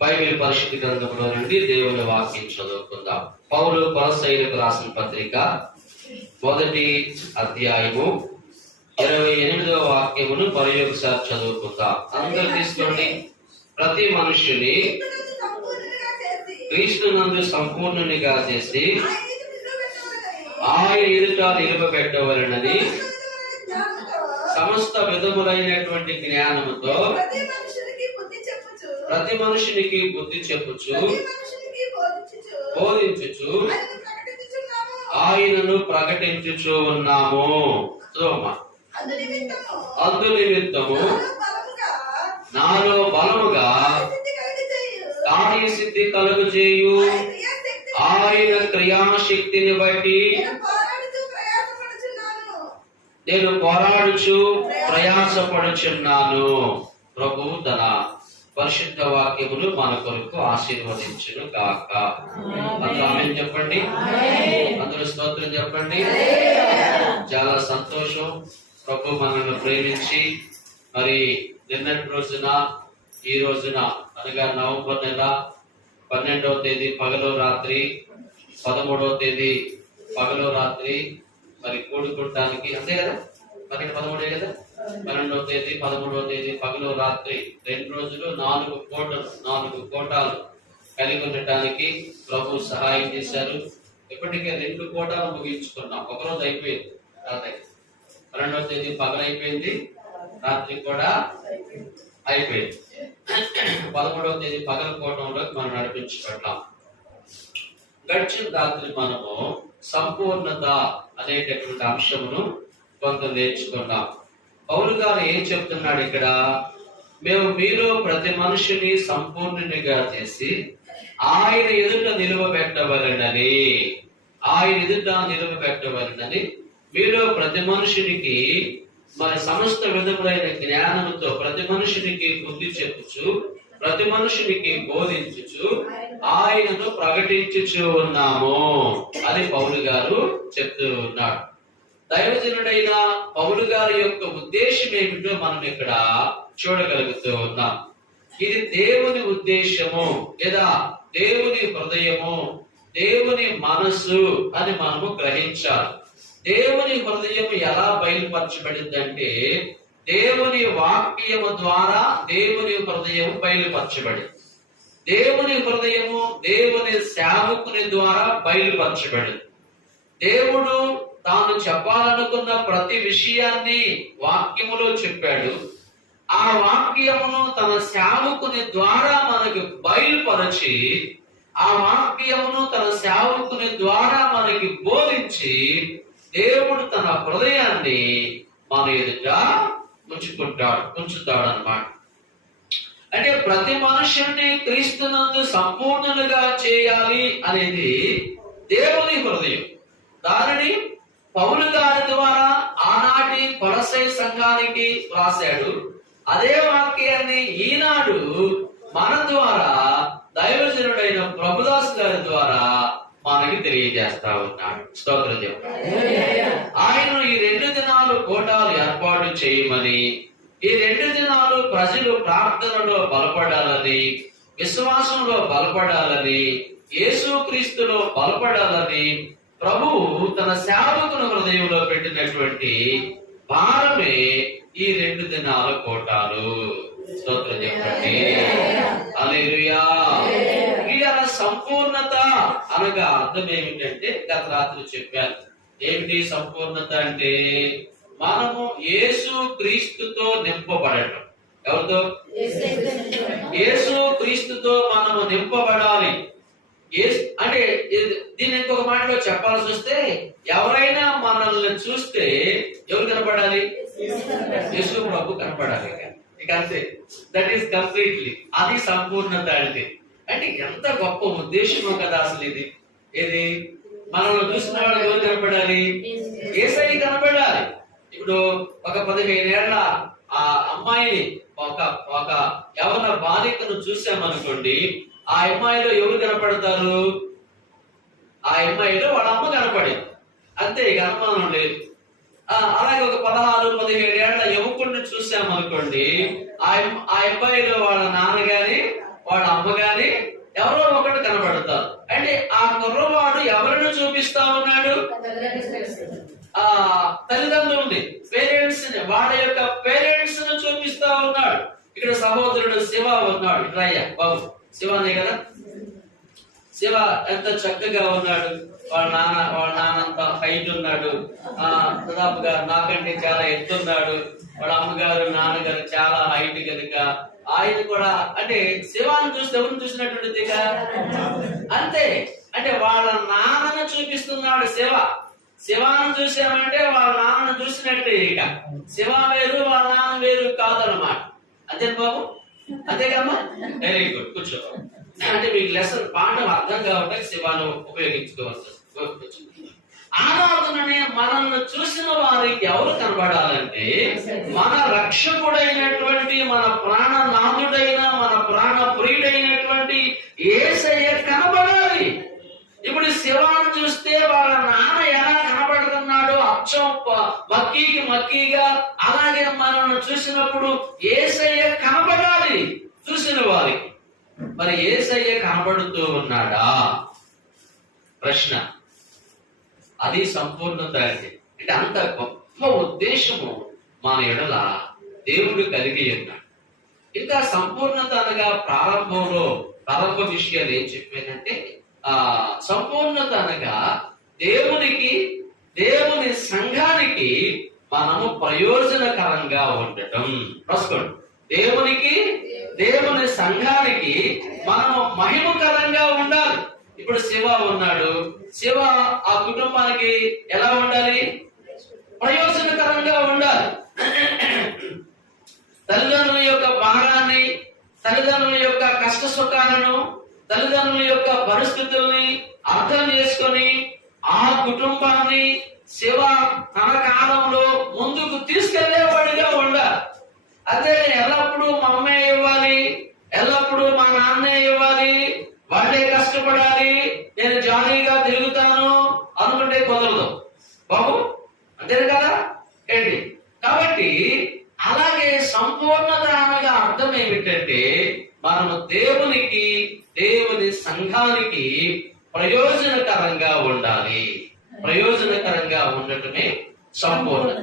Bible పరిశుద్ధ గ్రంథంలో నుండి దేవుని వాక్యం చదువుకుందాం. పౌలు కొలస్సీయులకు రాసిన పత్రిక 1వ అధ్యాయము 28వ వాక్యమును మరి ఒకసారి చదువుకుందాం. అందరూ తీసుకోండి. ప్రతి మనుష్యుని క్రీస్తునందు సంపూర్ణునిగా చేసి ఆయన ఎదుట నిలువబెట్టవలెనని సమస్త విధములైనటువంటి జ్ఞానముతో ప్రతి మనుషునికి బుద్ధి చెప్పుచు బోధించుచు ఆయనను ప్రకటించుచు ఉన్నాము. అందు నిమిత్తము నాలో బలముగా కార్యసిద్ధి కలుగజేయు ఆయన క్రియాశక్తిని బట్టి నేను పోరాడుచు ప్రయాసపడుచున్నాను. ప్రభు తన పరిశుద్ధ వాక్యములు మన కొరకు ఆశీర్వదించును గాక. ఆమేన్ చెప్పండి. అందరూ స్తోత్రం చెప్పండి. చాలా సంతోషం. ప్రభు మనల్ని ప్రేమించి మరి నిన్నటి రోజున ఈ రోజున అనగా నవంబర్ నెల 12వ తేదీ పగలు రాత్రి 13వ తేదీ పగలు రాత్రి మరి కూడుకుంటానికి అంతే కదా, 13 కదా, 12వ తేదీ 13వ తేదీ పగలు రాత్రి 2 రోజులు 4 కోటాలు కలిగి ఉండటానికి ప్రభు సహాయం చేశారు. ఇప్పటికే 2 కోటాలు ముగించుకున్నాం. ఒకరోజు అయిపోయింది, రాత్రి 12వ తేదీ పగలు అయిపోయింది, రాత్రి కూడా అయిపోయింది. 13వ తేదీ పగల కోటంలోకి మనం నడిపించుకుంటాం. గడిచిన రాత్రి మనము సంపూర్ణత అనేటటువంటి అంశమును కొంత నేర్చుకున్నాం. పౌలు గారు ఏం చెప్తున్నాడు ఇక్కడ? మేము మీలో ప్రతి మనుషుని సంపూర్ణునిగా చేసి ఆయన ఎదుట నిలువబెట్టవలెనని మీలో ప్రతి మనుషునికి మరి సమస్త విధములైన జ్ఞానముతో ప్రతి మనుషునికి బుద్ధి చెప్పుచు ప్రతి మనుషునికి బోధించుచు ఆయనను ప్రకటించుచు ఉన్నాము అని పౌలు గారు చెప్తూ ఉన్నాడు. దైవజనుడైన పౌలు గారి యొక్క ఉద్దేశం ఏమిటో మనం ఇక్కడ చూడగలుగుతూ ఉన్నాం. ఇది దేవుని ఉద్దేశము లేదా దేవుని హృదయము, దేవుని మనసు అని మనము గ్రహించాలి. దేవుని హృదయం ఎలా బయలుపరచబడిందంటే దేవుని వాక్యము ద్వారా దేవుని హృదయం బయలుపరచబడింది. దేవుని హృదయము దేవుని సేవకుని ద్వారా బయలుపరచబడింది. దేవుడు తాను చెప్పాలనుకున్న ప్రతి విషయాన్ని వాక్యములో చెప్పాడు. ఆ వాక్యమును తన సేవకుని ద్వారా మనకు బయలుపరచి ఆ వాక్యమును తన సేవకుని ద్వారా మనకి బోధించి దేవుడు తన హృదయాన్ని మన ఎదుట ఉంచుతాడు అన్నమాట. అంటే ప్రతి మనుషుల్ని క్రీస్తునందు సంపూర్ణులుగా చేయాలి అనేది దేవుని హృదయం. దానిని పౌలు గారి ద్వారా ఆనాటి కొలస్సీ సంఘానికి రాశాడు. అదే వాక్యాన్ని ఈనాడు మన ద్వారా దైవజనుడైన ప్రభుదాస్ గారి ద్వారా మనకి తెలియజేస్తా ఉన్నాడు. స్తోత్రం చెప్పండి. ఆయన ఈ 2 దినాలు కోటాలు ఏర్పాటు చేయమని, ఈ 2 దినాలు ప్రజలు ప్రార్థనలో బలపడాలని, విశ్వాసంలో బలపడాలని, యేసుక్రీస్తులో బలపడాలని ప్రభువు తన సేవకుని హృదయంలో పెట్టినటువంటి భారమే ఈ 2 దినాల కోటాలు. స్తోత్రం చెప్పండి. హల్లెలూయా. సంపూర్ణత అనగా అర్థం ఏమిటంటే గత రాత్రి చెప్పాను. ఏమిటి సంపూర్ణత అంటే? మనము యేసు క్రీస్తుతో నింపబడటం. ఎవరితో? యేసు క్రీస్తుతో మనము నింపబడాలి. అంటే దీన్ని ఇంకొక మాటలో చెప్పాల్సి వస్తే ఎవరైనా మనల్ని చూస్తే ఎవరు కనపడాలి? యేసు ప్రభు కనపడాలి. ఇక అంతే. దట్ ఈస్ కంప్లీట్లీ అది సంపూర్ణత అంటే. అంటే ఎంత గొప్ప ఉద్దేశమో కదా అసలు ఇది. ఏది మనల్ని చూసిన వాళ్ళు ఎవరు కనపడాలి? యేసయ్య కనపడాలి. ఇప్పుడు ఒక 15 ఏళ్ల ఆ అమ్మాయిని ఒక యవన బాలికను చూసామనుకోండి, ఆ అమ్మాయిలో ఎవరు కనపడతారు? ఆ అమ్మాయిలో వాళ్ళ అమ్మ కనపడింది. అంతే, ఇక అనుమానం లేదు. అలాగే ఒక 16-17 ఏళ్ల యువకుడిని చూసామనుకోండి, ఆ అబ్బాయిలో వాళ్ళ నాన్న గాని వాళ్ళ అమ్మ గాని ఇక్కడ సహోదరుడు శివ ఉన్నాడు. ఇక్కడ అయ్యా బాబు శివనే కదా. శివ ఎంత చక్కగా ఉన్నాడు. వాళ్ళ నాన్నంత హైట్ ఉన్నాడు. దాదాపుగా నాకంటే చాలా ఎత్తున్నాడు. వాళ్ళ అమ్మగారు నాన్నగారు చాలా హైట్ కనుక ఆయన కూడా అంటే శివాన్ని చూస్తే ఎవరిని చూసినట్టు అంతే. అంటే వాళ్ళ నాన్నను చూపిస్తున్నాడు శివ. శివాన్ని చూసామంటే వాళ్ళ నాన్నను చూసినట్టే. ఇక శివ వేరు వాళ్ళ నాన్న వేరు కాదన్నమాట. అంతే బాబు, అంతే కమ్మా. వెరీ గుడ్, కూర్చో. అంటే మీకు లెసన్ పాఠం అర్థం కావడానికి శివాను ఉపయోగించుకోవచ్చు. ఆరాధనని మనల్ని చూసిన వారికి ఎవరు కనబడాలంటే మన రక్షకుడైనటువంటి, మన ప్రాణనాథుడైన, మన ప్రాణ ప్రియుడైనటువంటి యేసయ్య కనబడాలి. ఇప్పుడు శివాను చూస్తే వాళ్ళ నాన్న ఎలా కనబడుతున్నాడో అచ్చం మక్కీగా, అలాగే మనల్ని చూసినప్పుడు యేసయ్య కనబడాలి చూసిన వారికి. మరి యేసయ్య కనబడుతూ ఉన్నాడా? ప్రశ్న. అది సంపూర్ణత. అంటే అంత గొప్ప ఉద్దేశము మన ఎడల దేవుడు కలిగి ఉన్నాడు. ఇంకా సంపూర్ణత అనగా ప్రారంభ విషయాలు ఏం చెప్పానంటే సంపూర్ణత అనగా దేవుని సంఘానికి మనము ప్రయోజనకరంగా ఉండటం. రాసుకోండి. దేవుని సంఘానికి మనము మహిమకరంగా ఉండాలి. ఇప్పుడు శివ ఉన్నాడు. శివ ఆ కుటుంబానికి ఎలా ఉండాలి? ప్రయోజనకరంగా ఉండాలి. తల్లిదండ్రుల యొక్క భారాన్ని, తల్లిదండ్రుల యొక్క కష్ట సుఖాలను, తల్లిదండ్రుల యొక్క పరిస్థితుల్ని అర్థం చేసుకొని ఆ కుటుంబాన్ని శివ తన కాలంలో ముందుకు తీసుకెళ్లేవాడిగా ఉండాలి. అదే ఎల్లప్పుడూ మా అమ్మే ఇవ్వాలి, ఎల్లప్పుడూ మా నాన్నే ఇవ్వాలి, వాళ్ళే కష్టపడాలి, నేను జాలీగా తిరుగుతాను అనుకుంటే కుదరదు బాబు. అంతేనా కదా ఏంటి? కాబట్టి అలాగే సంపూర్ణత అనగా అర్థం ఏమిటంటే మనము దేవుని సంఘానికి ప్రయోజనకరంగా ఉండాలి. ప్రయోజనకరంగా ఉండటమే సంపూర్ణత.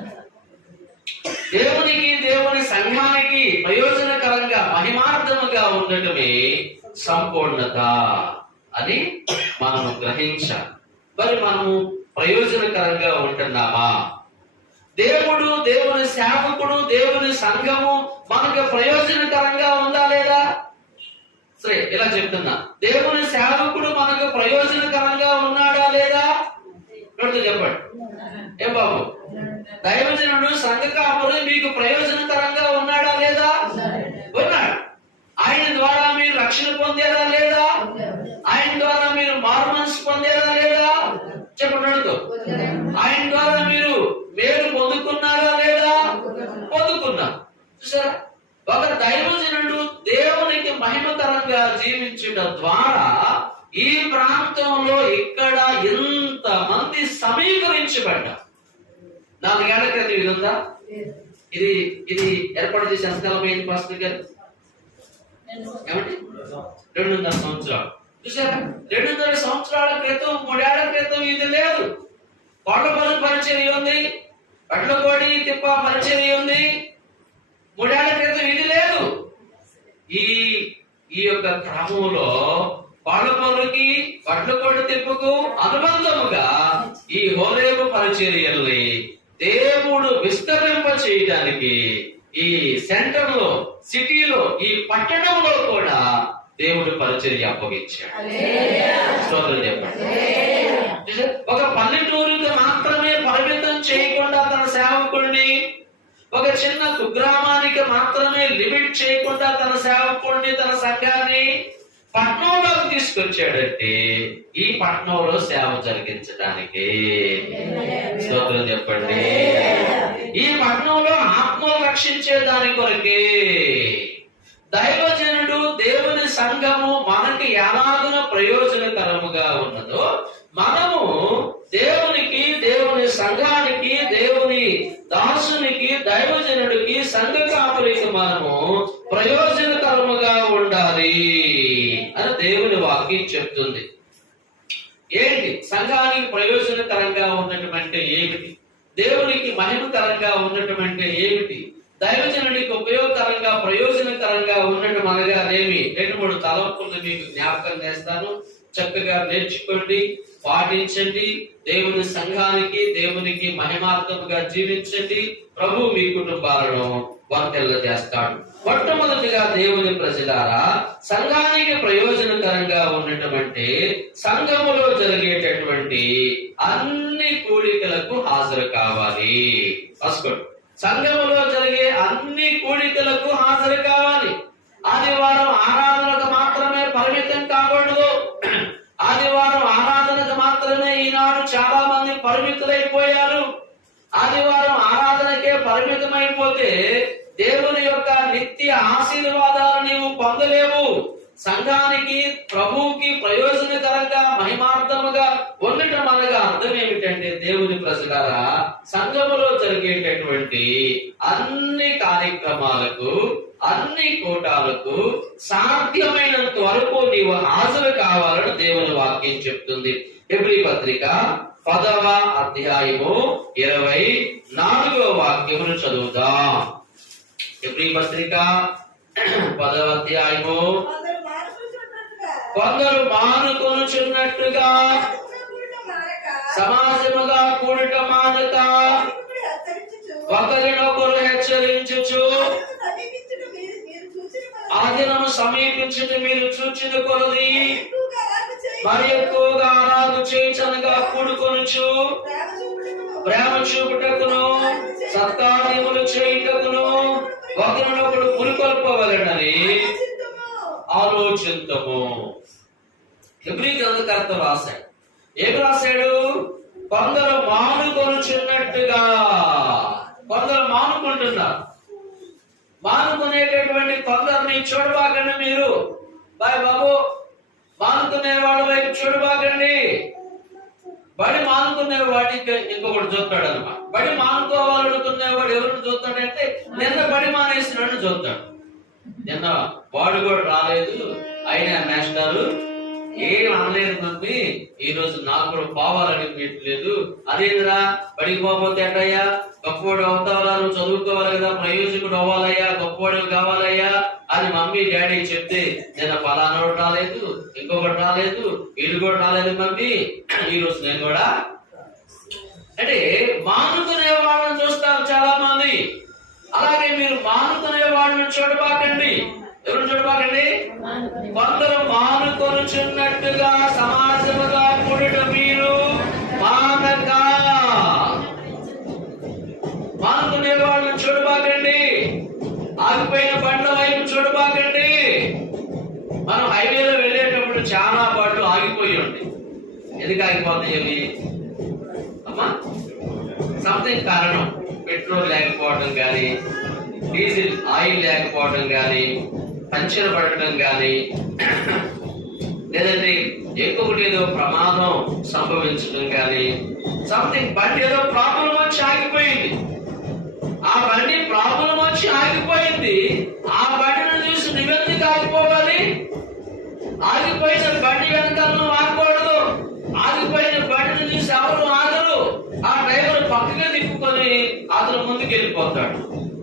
దేవుని సంఘానికి ప్రయోజనకరంగా మహిమార్థముగా ఉండటమే సంపూర్ణత అని మనము గ్రహించాలి. మరి మనము ప్రయోజనకరంగా ఉంటున్నామా? దేవుని సేవకుడు, దేవుని సంఘము మనకు ప్రయోజనకరంగా ఉందా లేదా? సరే, ఇలా చెప్తున్నా. దేవుని సేవకుడు మనకు ప్రయోజనకరంగా ఉన్నాడా లేదా? చెప్పండి. ఏం బాబు, దైవజనుడు సంఘ కాపురు మీకు ప్రయోజనకరంగా ఉన్నాడా లేదా? ఉన్నాడు. ఆయన ద్వారా మీరు రక్షణ పొందేదా లేదా? ఆయన ద్వారా మీరు మారుమనసు పొందేదా లేదా? చెప్పండి. ఆయన ద్వారా మీరు మేలు పొందుకున్నారా లేదా? పొందుకున్నారు. చూసారా? ఒక దైవజనుడు దేవునికి మహిమకరంగా జీవించడం ద్వారా ఈ ప్రాంతంలో ఇక్కడ ఎంత మంది సమీకరించబడ్డా. 4 ఏళ్ల క్రితం ఇది ఉందా? ఇది ఏర్పాటు చేసి ఎంతకాలం అయింది పాస్టర్ గారు? ఏమంటే 2.5 సంవత్సరాలు. చూసారా? 2.5 సంవత్సరాల క్రితం, 3 ఏళ్ల క్రితం ఇది లేదు. కొండపల్లి పరిచర్య ఉంది, పట్లకోడి తిప్ప పరిచర్య ఉంది. 3 ఏళ్ల క్రితం ఇది లేదు. ఈ యొక్క క్రమంలో కొండపల్లికి పట్లకోడి తిప్పకు అనుబంధముగా ఈ హోరేబు పరిచర్యల్ని దేవుడు విస్తరింప చేయడానికి ఈ సెంటర్ లో, సిటీలో, ఈ పట్టణంలో కూడా దేవుడు పరిచర్య అప్పగించాడు. స్తోత్రం చెప్పండి. ఒక పల్లెటూరుకి మాత్రమే పరిమితం చేయకుండా తన సేవకుడిని, ఒక చిన్న కుగ్రామానికి మాత్రమే లిమిట్ చేయకుండా తన సేవకుడిని, తన సంఘాన్ని పట్నంలోకి తీసుకొచ్చాడంటే ఈ పట్నంలో సేవ జరిగించడానికి. స్తోత్రం చెప్పండి. ఈ పట్నంలో ఆత్మలు రక్షించే దాని కొరకే దైవజనుడు, దేవుని సంఘము మనకి ఎలాగున ప్రయోజనకరముగా ఉన్నదో మనము దేవునికి, దేవుని సంఘానికి, దేవుని దాసునికి, దైవజనుడికి, సంఘ కాపురికి మనము ప్రయోజనకరముగా ఉండాలి అని దేవుని వాక్యం చెప్తుంది. ఏంటి సంఘానికి ప్రయోజనకరంగా ఉండటం అంటే ఏమిటి? దేవునికి మహిమకరంగా ఉండటం అంటే ఏమిటి? దైవజనుడికి ఉపయోగకరంగా ప్రయోజనకరంగా ఉన్నట్టు మనగానేమి 2-3 తలంపులు మీకు జ్ఞాపకం చేస్తాను. చక్కగా నేర్చుకోండి, పాటించండి. దేవుని సంఘానికి, దేవునికి మహిమార్థముగా జీవించండి. ప్రభు మీ కుటుంబాలను వర్ధిల్ల చేస్తాడు. మొట్టమొదటిగా దేవుని ప్రజలారా, సంఘానికి ప్రయోజనకరంగా ఉన్నటువంటి సంఘములో జరిగేటటువంటి అన్ని కూడికలకు హాజరు కావాలి. రాసుకోండి. సంఘములో జరిగే అన్ని కూడికలకు హాజరు కావాలి. ఆదివారం ఆరాధనకు మాత్రమే పరిమితం కాకూడదు. ఆదివారం ఆరాధనకు మాత్రమే ఈనాడు చాలా మంది పరిమితులైపోయారు. ఆదివారం ఆరాధనకే పరిమితమైపోతే దేవుని యొక్క నిత్య ఆశీర్వాదాలు నీవు పొందలేవు. సంఘానికి, ప్రభువుకి ప్రయోజనకరంగా మహిమార్థముగా ఉండటం అనగా అర్థం ఏమిటంటే, దేవుని ప్రజలారా, సంఘములో జరిగేటటువంటి అన్ని కార్యక్రమాలకు, అన్ని కూటాలకు సాధ్యమైనంత వరకు నీవు హాజరు కావాలని దేవుని వాక్యం చెప్తుంది. హెబ్రీ పత్రిక 10వ అధ్యాయము 24వ వాక్యమును చదువుదాం. హెబ్రీ పత్రిక 10వ అధ్యాయము, కొందరు మానుకొనుచున్నట్టుగా సమాజముగా కూడట మానక ఒకరినొకరు హెచ్చరించుచు ఆ దినము సమీపించుట మీరు చూచిన కొలది మరి ఎక్కువగా ఆరాధన చేయించనగా కూడుకొనుచు ప్రేమ చూపుటకును సత్కార్యములు చేయుటకును ఒకరినొకడు పురికొల్పవలెనని ఆలోచింతము. హెబ్రీ గ్రంథకర్త రాశాడు. ఏం రాశాడు? కొందరు మానుకొనుచున్నట్టుగా. కొందరు మానుకుంటున్నారు. మానుకునేటటువంటి కొందరిని చూడబాకండి. మీరు బాబు మానుకునే వాళ్ళ వైపు చూడబాకండి. బడి మానుకునే వాడికి ఇంకొకటి చూస్తాడు అనమాట. బడి మానుకోవాలనుకునేవాడు ఎవరిని చూస్తాడంటే, నిన్న బడి మానేసినాడు చూస్తాడు. నిన్న వాడు కూడా రాలేదు, అయినా మాస్టారు ఏం అనలేదు మమ్మీ, ఈ రోజు నాకు కూడా పోవాలనిపించలేదు. అదేంద్రా, బడికి పోకపోతే అట్టయ్యా, గొప్పవాడు అవుతావా, నువ్వు చదువుకోవాలి కదా, ప్రయోజకుడు అవ్వాలయ్యా, గొప్పవాడు కావాలయ్యా అని మమ్మీ డాడీ చెప్తే, నిన్న పలానోడు రాలేదు, ఇంకొకటి రాలేదు, వీళ్ళు కూడా రాలేదు మమ్మీ, ఈ రోజు నేను కూడా. అంటే మానుకునే వాళ్ళని చూస్తారు చాలా మంది. అలాగే మీరు మానుకునే వాళ్ళని చూడబాకండి. ఎవరు చూడబాకండి? కొందరు మానుకొనుచున్నట్టుగా సమాజముగా కూడట మీరు మానక. మానుకునే వాళ్ళని చూడబాకండి. ఆగిపోయిన బండ్ల వైపు చూడబాకండి. మనం హైవేలో వెళ్ళేటప్పుడు చాలా బండ్లు ఆగిపోయి ఉంటాయి. ఎందుకు ఆగిపోతాయి అవి? అమ్మా, సంథింగ్ కారణం. పెట్రోల్ లేకపోవడం కానీ, డీజిల్ ఆయిల్ లేకపోవడం కానీ, పంచర్ పడటం కానీ, లేదంటే ఇంకొకటి ఏదో ప్రమాదం సంభవించడం కానీ, సంథింగ్ బండి ఏదో ప్రాబ్లం వచ్చి ఆగిపోయింది. ఆ బండి ప్రాబ్లం వచ్చి ఆగిపోయింది. ఆ బండిని చూసి నువ్వెందుకు ఆగిపోవాలి? ఆగిపోయిన బండి వెనకాల నువ్వు ఆగకూడదు. ఆగిపోయిన బండిని చూసి ఎవరు ఆగరు. ఆ డ్రైవర్ పక్కగా తిప్పుకొని అతను ముందుకు వెళ్ళిపోతాడు.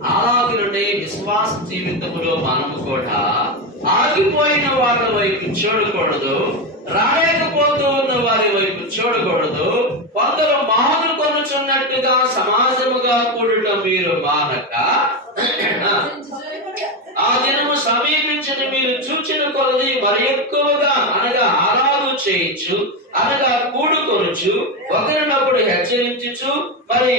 అలాగే విశ్వాస జీవితంలో మనము కూడా ఆగిపోయిన వాళ్ళ వైపు చూడకూడదు, రాలేకపోతూ ఉన్న వారి వైపు చూడకూడదు. కొందరు మానుకొనుచున్నట్టుగా సమాజముగా కూడటం మీరు మానక, ఆ దినము సమీపించిన మీరు చూచిన కొలది మరి ఎక్కువగా అనగా ఆరాధన చేయించు, అనగా కూడుకొనుచు, ఒకరినొకడు హెచ్చరించుచు, మరి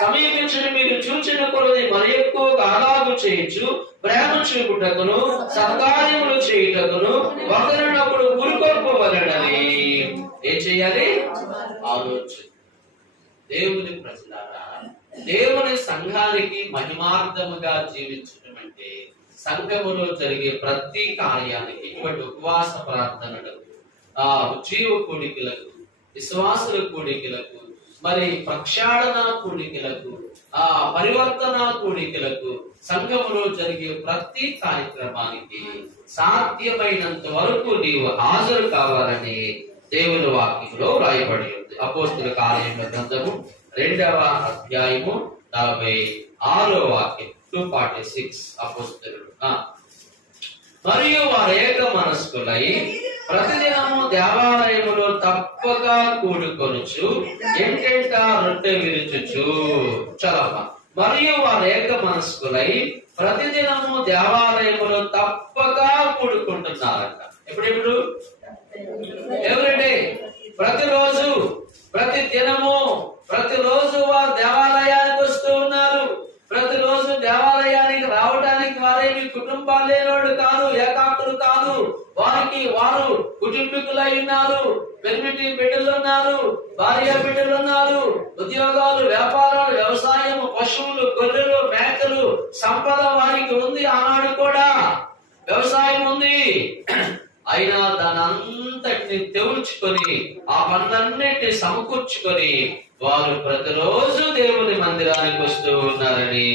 సమీపించిన మీరు చూచిన కొలది మరి ఎక్కువగా ఆరాధన చేయించు, ప్రేమ చూపుటకును సత్కార్యములు చేయుటకును ఒకరినొకడు పురికొల్పవలెనని ఏం చేయాలి? ఆలోచన. దేవుని ప్రజలారా, దేవుని సంఘానికి మహిమార్థముగా జీవించడం అంటే సంఘములో జరిగే ప్రతి కార్యానికి, ఇటువంటి ఉపవాస ప్రార్థనలకు, ఉజ్జీవ కూడికలకు, విశ్వాసుల కూడికలకు, మరి ప్రక్షాళన కూడికలకు, పరివర్తన కూడికలకు, సంఘములో జరిగే ప్రతి కార్యక్రమానికి సాధ్యమైనంత వరకు నీవు హాజరు కావాలని దేవుని వాక్యంలో రాయబడి ఉంది. అపోస్తుల కార్యముల గ్రంథము 2వ అధ్యాయము 6వ వాక్యం 246 అపోస్తలుడు. మరియు వారు ఏక మనస్కులై ప్రతిదినము దేవాలయములో తప్పక కూడుకొనుచు ఎంటెంట రొట్టె విరుచుచు. చలమ్మా. మరియు వారు ఏక మనస్కులై ప్రతిదినము దేవాలయములో తప్పక కూడుకుంటున్నారంట. ఎప్పుడెప్పుడు? ఎవ్రీడే, ప్రతిరోజు, ప్రతి దినము, ప్రతిరోజు వారు దేవాలయానికి వస్తూ ఉన్నారు. ప్రతిరోజు దేవాలయానికి రావడానికి వారేమి కుటుంబాలు లేనివాడు కాదు, ఏకాకులు కాదు. వారు కుటుంబీకులై ఉన్నారు. పెరిమిటి బిడ్డలు ఉన్నారు, భార్య బిడ్డలు ఉన్నారు, ఉద్యోగాలు, వ్యాపారాలు, వ్యవసాయం, పశువులు, గొర్రెలు, మేకలు, సంపద వారికి ఉంది. ఆనాడు కూడా వ్యవసాయం ఉంది. అయినా దాని అంతటిని తెవుచుకొని ఆ పనులన్నిటిని సమకూర్చుకొని వారు ప్రతిరోజు దేవుని మందిరానికి వస్తూ ఉన్నారని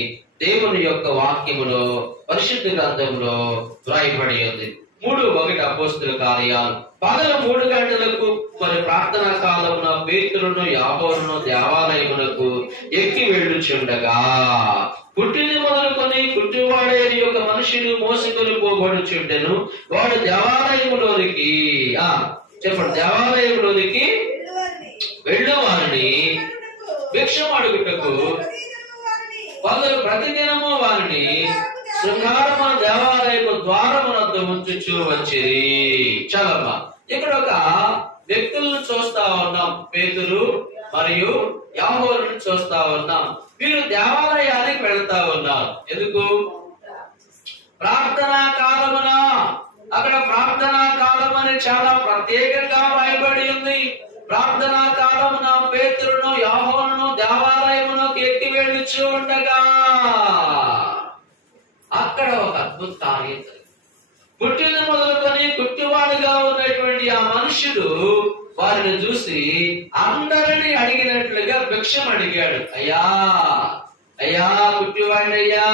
దేవుని యొక్క వాక్యములో, పరిశుద్ధ గ్రంథంలో వ్రాయబడి ఉంది. 3:1 అపోస్తలుల కార్యాలు. పగలు 3 గంటలకు మరి ప్రార్థనా కాలమున పేతురును యాకోబును దేవాలయమునకు ఎక్కి వెళ్ళుచుండగా పుట్టిని మొదలుకొని కుట్టివాడేది ఒక మనుషుడు మోసుకొని పోబడుచుండెను. వాడు దేవాలయములోనికి చెప్పండి, దేవాలయంలోనికి వెళ్ళు వారిని భిక్షం అడుగుటకు కొందరు ప్రతిదినము వారిని శృంగారమ దేవాలయము ద్వారమునందు ఉంచుచూ వచ్చిరి. చాలమ్మా. ఇక్కడ ఒక వ్యక్తులను చూస్తా ఉన్నాం, పేతురు మరియు యాకోబును చూస్తా ఉన్నాం. వీరు దేవాలయానికి వెళ్తా ఉన్నారు. ఎందుకు? ప్రార్థనా కాలమున. అక్కడ ప్రార్థనా కాలం అని చాలా ప్రత్యేకంగా రాయబడి ఉంది. ప్రార్థనా కాలమున పేతురును యాకోబును దేవాలయమునకు ఎక్కి వెళ్ళుచూ ఉండగా అక్కడ ఒక అద్భుత కార్యం జరిగింది. పుట్టిన మొదలుకొని కుట్టివాడుగా ఉన్నటువంటి ఆ మనుషుడు వారిని చూసి అందరిని అడిగినట్లుగా భిక్షం అడిగాడు. అయ్యా, అయ్యా కుట్టివాడినయ్యా,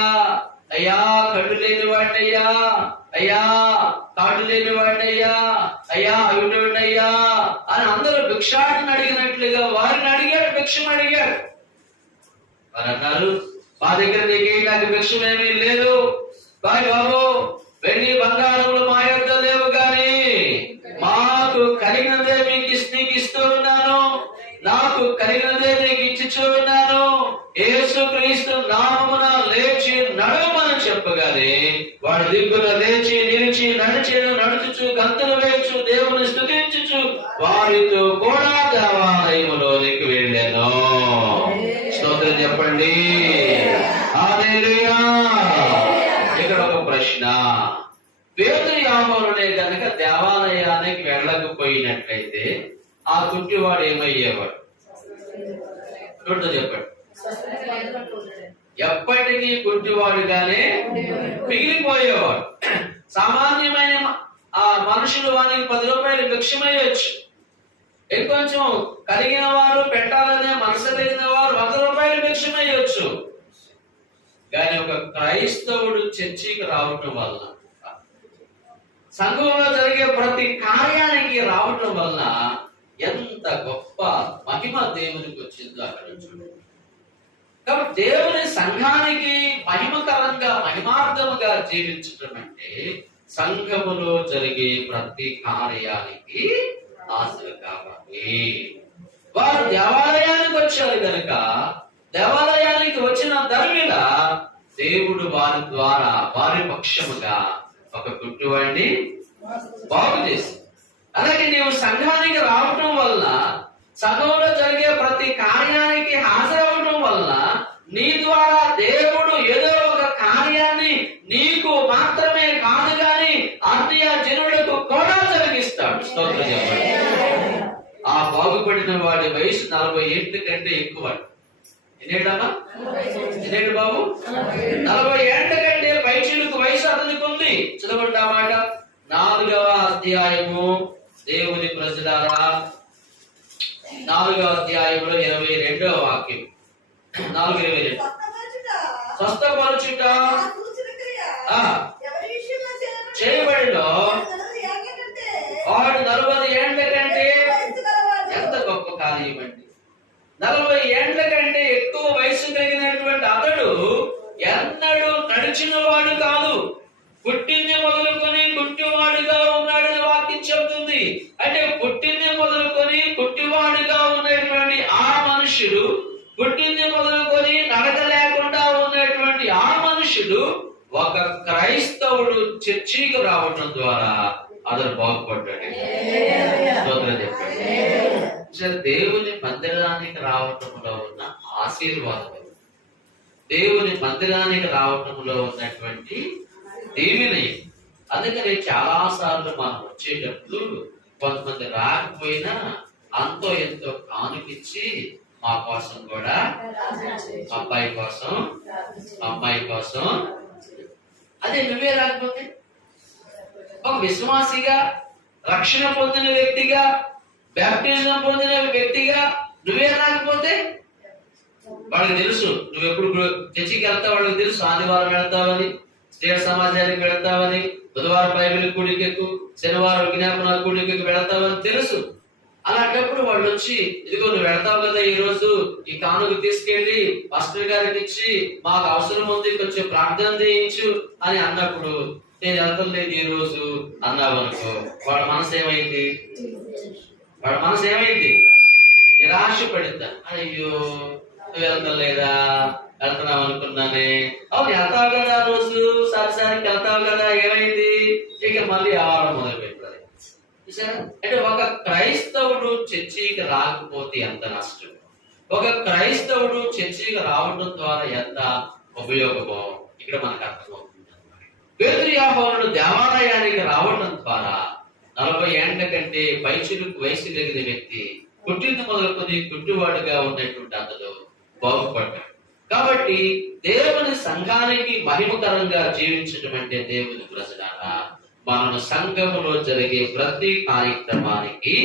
అయ్యా కళ్ళు లేని వాడినయ్యా, అయ్యా కాళ్ళు లేని వాడినయ్యా, అయ్యా అవిడయ్యా అని అందరూ భిక్షాటను అడిగినట్లుగా వారిని అడిగాడు, భిక్షం అడిగాడు. వారు అన్నారు, మా దగ్గర నాకు భిక్షం ఏమీ లేదు బాబు, వెండి బంగారములు మా యొద్ద లేవు, గాని మాకు కలిగినదే నీకు ఇస్తూ ఉన్నాను, నాకు కలిగినదే నీకు ఇచ్చుచూ ఉన్నాను. యేసుక్రీస్తు నామమున లేచి నడవమని చెప్పగానే వాడు దిగ్గున లేచి నిలిచి నడుచుచు గంతులు వేయచ్చు దేవుని స్తుతించుచు వారితో కూడా దేవాలయములోనికి వెళ్ళాను. స్తోత్రం చెప్పండి. హల్లెలూయా. ఇక్కడ ఒక ప్రశ్న, పేతురు యాకోబులే కనుక దేవాలయానికి వెళ్ళకపోయినట్లయితే ఆ కుట్టివాడు ఏమయ్యేవాడు? చెప్పండి. ఎప్పటికీ కుట్టివాడుగానే మిగిలిపోయేవాడు. సామాన్యమైన ఆ మనుషులు వారికి 10 రూపాయలు భిక్షమయ్యొచ్చు. ఇంకొంచెం కలిగిన వారు, పెట్టాలనే మనసు కలిగిన వారు 100 రూపాయలు భిక్షమయ్యొచ్చు. కానీ ఒక క్రైస్తవుడు చర్చికి రావటం వలన, సంఘంలో జరిగే ప్రతి కార్యానికి రావటం వలన ఎంత గొప్ప మహిమ దేవునికి వచ్చిందో అక్కడ చూడండి. కాబట్టి దేవుని సంఘానికి మహిమకరంగా, మహిమార్థముగా జీవించడం అంటే సంఘములో జరిగే ప్రతి కార్యానికి ఆశలు కావాలి. వారు దేవాలయానికి వచ్చారు కనుక దేవాలయానికి వచ్చిన ధర్మిల దేవుడు వారి ద్వారా, వారి పక్షముగా ఒక గుడ్డివాడిని బాగు చేసి, అలాగే నీవు సంఘానికి రావటం వలన, సంఘంలో జరిగే ప్రతి కార్యానికి హాజరవటం వలన నీ ద్వారా దేవుడు ఏదో ఒక కార్యాన్ని నీకు మాత్రమే కాదు గాని అన్య జనులకు కూడా జరిగిస్తాడు. స్తోత్రం చెప్పండి. ఆ బాగుపడిన వాడి వయసు 40 ఏళ్ల కంటే ఎక్కువ. ఎన్నేళ్ళమ్మా? ఎన్నేళ్ళు బాబు? 40 ఏళ్ల కంటే పైచిలకు వయసు అతనికి ఉంది. చదవండి ఆ మాట. 4వ అధ్యాయము దేవుని ప్రజలారా, 4వ అధ్యాయంలో 22వ వాక్యం. 4:22. స్వస్థపరచుట చేయబడిలో వాడు 40 ఏళ్ల కంటే, ఎంత గొప్ప కార్యం అండి. 40 ఏళ్ల కంటే ఎక్కువ వయసు కలిగినటువంటి అతడు అంటే పుట్టింది మొదలుకొని పుట్టివాడుగా ఉన్నటువంటి ఆ మనుషుడు, పుట్టింది మొదలుకొని నడక లేకుండా ఉన్నటువంటి ఆ మనుషుడు ఒక క్రైస్తవుడు చర్చికి రావడం ద్వారా అతను బాగుపడ్డాడు. స్తోత్రం చెప్పాడు. దేవుని మందిరానికి రావటంలో ఉన్న ఆశీర్వాదం, దేవుని మందిరానికి రావటంలో ఉన్నటువంటి దీవెని. అందుకని చాలా సార్లు మనం వచ్చేటప్పుడు కొంతమంది రాకపోయినా అంతో ఎంతో కానుకిచ్చి మా కోసం కూడా, అబ్బాయి కోసం, అమ్మాయి కోసం. అదే నువ్వే రాకపోతే, ఒక విశ్వాసిగా, రక్షణ పొందిన వ్యక్తిగా, బ్యాప్టిజం పొందిన వ్యక్తిగా నువ్వే రాకపోతే వాళ్ళకి తెలుసు నువ్వు ఎప్పుడు చర్చికి వెళ్తావు, వాళ్ళకి తెలుసు ఆదివారం వెళ్తావని, స్టేట్ సమాజానికి వెళ్తావని, బుధవారం బైబిల్ కూడికెక్కు, శనివారం విజ్ఞాపన కూడికెక్కు వెళ్తావని తెలుసు. అలాంటప్పుడు వాళ్ళు వచ్చి, ఇదిగో నువ్వు వెళ్తావు కదా ఈ రోజు, ఈ కానుక తీసుకెళ్లి పాస్టర్ గారికి ఇచ్చి మాకు అవసరం ఉంది కొంచెం ప్రార్థన చేయించు అని అన్నప్పుడు, నేను వెళ్తాను లేదు ఈ రోజు అన్నావు అనుకో, వాడి మనసు ఏమైంది? నిరాశ పడిందా? అయ్యో నువ్వు వెళ్తాం లేదా, వెళ్తున్నావు అనుకున్నానే. అవును వెళ్తావు కదా రోజు, సరిసారికి వెళ్తావు కదా, ఏమైంది? ఇక మళ్ళీ ఆవారం మొదలు పెట్టాలి. అంటే ఒక క్రైస్తవుడు చర్చికి రాకపోతే ఎంత నష్టం, ఒక క్రైస్తవుడు చర్చికి రావడం ద్వారా ఎంత ఉపయోగమో ఇక్కడ మనకు అర్థమవుతుంది. పేతురు యోహానులు దేవాలయానికి రావడం ద్వారా 40 ఏళ్ల కంటే పైచిలుకు వయసు కలిగిన వ్యక్తి పుట్టిన మొదలుకొని గుడ్డివాడుగా ఉన్నటువంటి అతడు బాగుపడ్డాడు. కాబట్టి దేవుని సంఘానికి మహిమకరంగా జీవించడం అంటే దేవుని ప్రజలారా మనం సంఘములో జరిగే ప్రతి కార్యక్రమానికి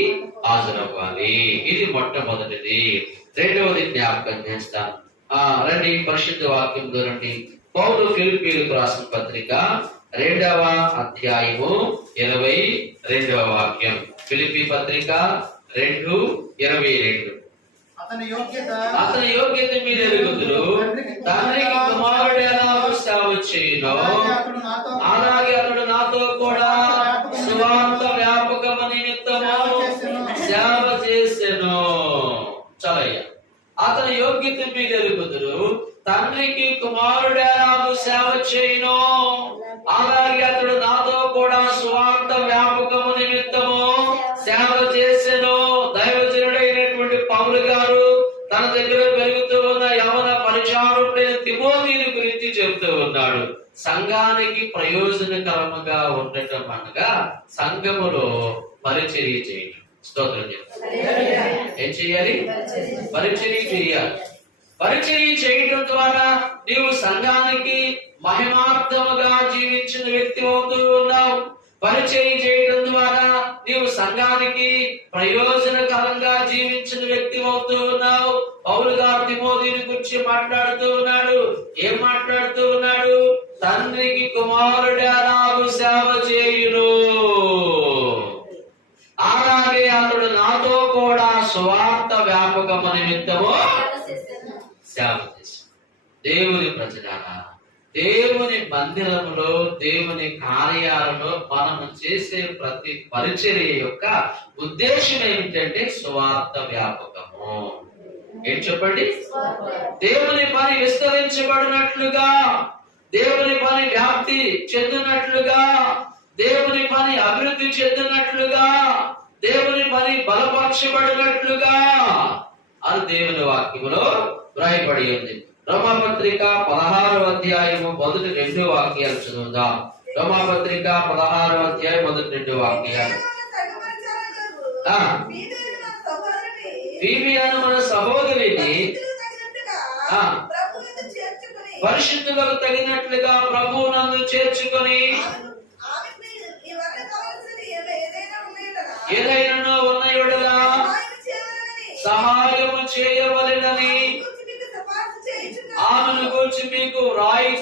హాజరవ్వాలి. ఇది మొట్టమొదటిది. రెండవది జ్ఞాపకం చేస్తాను. రండి పరిశుద్ధ వాక్యం రండి. పౌలు ఫిలిప్పీయులకు రాసిన పత్రిక 2వ అధ్యాయము 22వ వాక్యం. ఫిలిప్పీ పత్రిక 2:22. అతని యోగ్యత మీరు ఎరుగుదురు, తండ్రికి కుమారుడు ఎలాగో సేవ చేయునో అలాగే అతడు నాతో కూడా సువార్త వ్యాపకమ నిమిత్తము సేవ చేసెను. చలయ్య, అతని యోగ్యత మీరు ఎరుగుదురు, తండ్రికి కుమారుడు ఎలాగో సేవ చేయునో అలాగే అతడు నాతో కూడా సువార్త వ్యాపకము నిమిత్తము సేవ చేసెను. దైవజనుడైనటువంటి పౌలు గారు తన దగ్గర పెరుగుతూ ఉన్న యవన పరిచారకుడైన తిమోతిని గురించి చెబుతూ ఉన్నాడు. సంఘానికి ప్రయోజనకరముగా ఉండటం అనగా సంఘములో పరిచర్య చేయడం. స్తోత్రం చెప్పాలి. ఏం చేయాలి? పరిచర్య చేయాలి. పరిచర్య చేయడం ద్వారా నీవు సంఘానికి మహిమార్థముగా జీవించిన వ్యక్తి అవుతూ ఉన్నావు. పరిచర్య చేయడం ద్వారా నీవు సంఘానికి ప్రయోజనకరంగా జీవించిన వ్యక్తి అవుతూ ఉన్నావు. పౌలు గారు తిమోతిని గురించి మాట్లాడుతూ ఉన్నాడు. ఏం మాట్లాడుతూ ఉన్నాడు? తండ్రికి కుమారుడు అలాగు సేవ చేయును, అలాగే అతడు నాతో కూడా సువార్త వ్యాపకము నిమిత్తము సేవ చేశాడు. దేవుని ప్రజలారా, దేవుని మందిరములో, దేవుని కార్యాలలో మనము చేసే ప్రతి పరిచర్య యొక్క ఉద్దేశం ఏమిటంటే సువార్త వ్యాపకము. ఏం చెప్పండి? దేవుని పని విస్తరించబడినట్లుగా, దేవుని పని వ్యాప్తి చెందినట్లుగా, దేవుని పని అభివృద్ధి చెందినట్లుగా, దేవుని పని బలపరచబడినట్లుగా అది దేవుని వాక్యములో వ్రాయబడి ఉంది. రోమాపత్రిక 16వ అధ్యాయము 1-2 వాక్యాలు చదువుదాం. రోమాపత్రిక 16వ అధ్యాయం 1-2 వాక్యాలు. ఫీబీ అను మన సహోదరిని పరిశుద్ధులకు తగినట్లుగా ప్రభువునందు చేర్చుకొని ఏదైనా ఉన్న యెడల సహాయము చేయవలెనని ఆమెను గురించి మీకు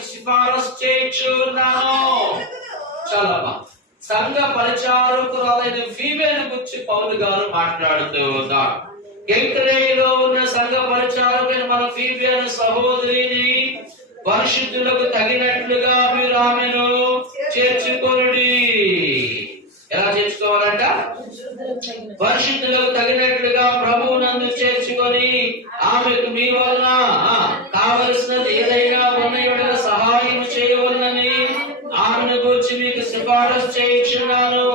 సిఫారసు చేయించున్నాను. చాలా సంఘ పరిచారకురాలైన ఫీబేను గురించి పౌలు గారు మాట్లాడుతూ ఉన్నారు. కెంక్రేయిలో ఉన్న సంఘ పరిచారకులైన మన ఫీబేను సహోదరిని పరిశుద్ధులకు తగినట్లుగా మీరు ఆమెను చేర్చుకొనుడి. ఎలా చేర్చుకోవాలంట? సిఫారసు చేయించున్నాను.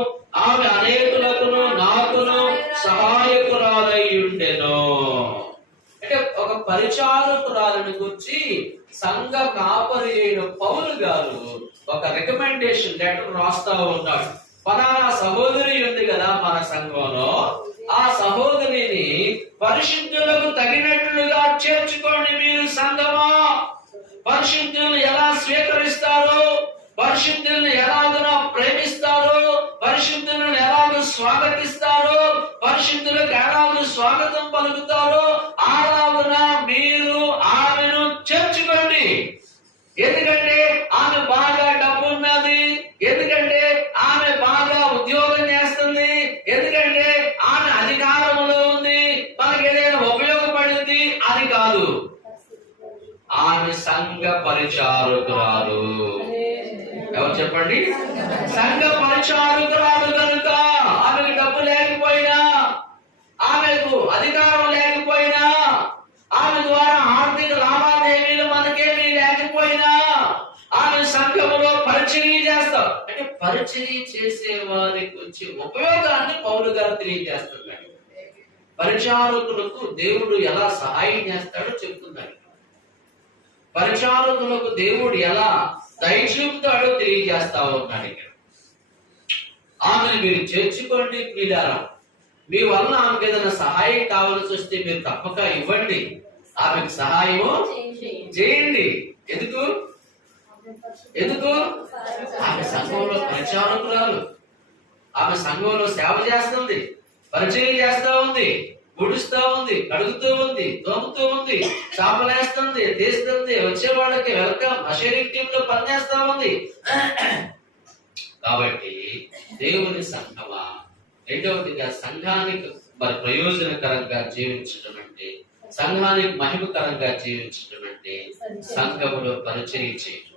ఆమె అనేకులకును నాకును సహాయకురాలై ఉండెను. అంటే ఒక పరిచారకురాలను గురించి సంఘ కాపరి అయిన పౌలు గారు ఒక రికమెండేషన్ లెటర్ రాస్తా ఉన్నాడు. ఫలానా సహోదరి ఉంది కదా మన సంఘంలో, ఆ సహోదరిని పరిశుద్ధులకు తగినట్లుగా చేర్చుకోండి. మీరు సంఘమా పరిశుద్ధులను ఎలా స్వీకరిస్తారో, పరిశుద్ధులను ఎలాగో ప్రేమిస్తారో, పరిశుద్ధులను ఎలాగో స్వాగతిస్తారో, పరిశుద్ధులకు ఎలాగో స్వాగతం పలుకుతారో అలాగున మీరు ఆమెను చేర్చుకోండి. ఎందుకంటే ఆమె బాగా డబ్బు ఉన్నది, ఎందుకంటే ఆమె బాగా ఉద్యోగం చేస్తుంది, ఎందుకంటే ఆమె అధికారంలో ఉంది, మనకి ఏదైనా ఉపయోగపడింది అని కాదు. ఆమె సంఘ పరిచారకురాలు. ఎవరు చెప్పండి? సంఘ పరిచారకురాలు కనుక ఆమెకు డబ్బు లేకపోయినా, ఆమెకు అధికారం లేకపోయినా, ఆమె ద్వారా ఆర్థిక లావాదేవీలు మనకేమీ లేకపోయినా, ఆమె సంఘములో పరిచర్య చేస్తాం. అంటే పరిచర్య చేసే వారికి వచ్చే ఉపయోగాన్ని పౌలు గారు తెలియజేస్తున్నాడు. పరిచారకులకు దేవుడు ఎలా సహాయం చేస్తాడో చెప్తున్నాడు. పరిచారకులకు దేవుడు ఎలా దయచూపుతాడో తెలియజేస్తా ఉన్నాడు ఇక్కడ. ఆమెను మీరు చేర్చుకోండి ప్రియులారా. మీ వలన ఆమెకు ఏదైనా సహాయం కావాల్సి వస్తే మీరు తప్పక ఇవ్వండి. ఆమెకు సహాయము చేయండి. ఎందుకు? ఆమె సంఘంలో పరిచారకురాలు. ఆమె సంఘంలో సేవ చేస్తుంది, పరిచయం చేస్తా ఉంది, గుడుస్తూ ఉంది, కడుగుతూ ఉంది, తోముతూ ఉంది, చాపలేస్తుంది, తీస్తుంది, వచ్చే వాళ్ళకి వెల్కమ్ అశరీక్యంలో పనిచేస్తా ఉంది. కాబట్టి దేవుని సంఘమా, రెండవదిగా సంఘానికి మరి ప్రయోజనకరంగా జీవించడం అంటే, సంఘానికి మహిమకరంగా జీవించడం అంటే సంఘములో పరిచర్య చేయడం.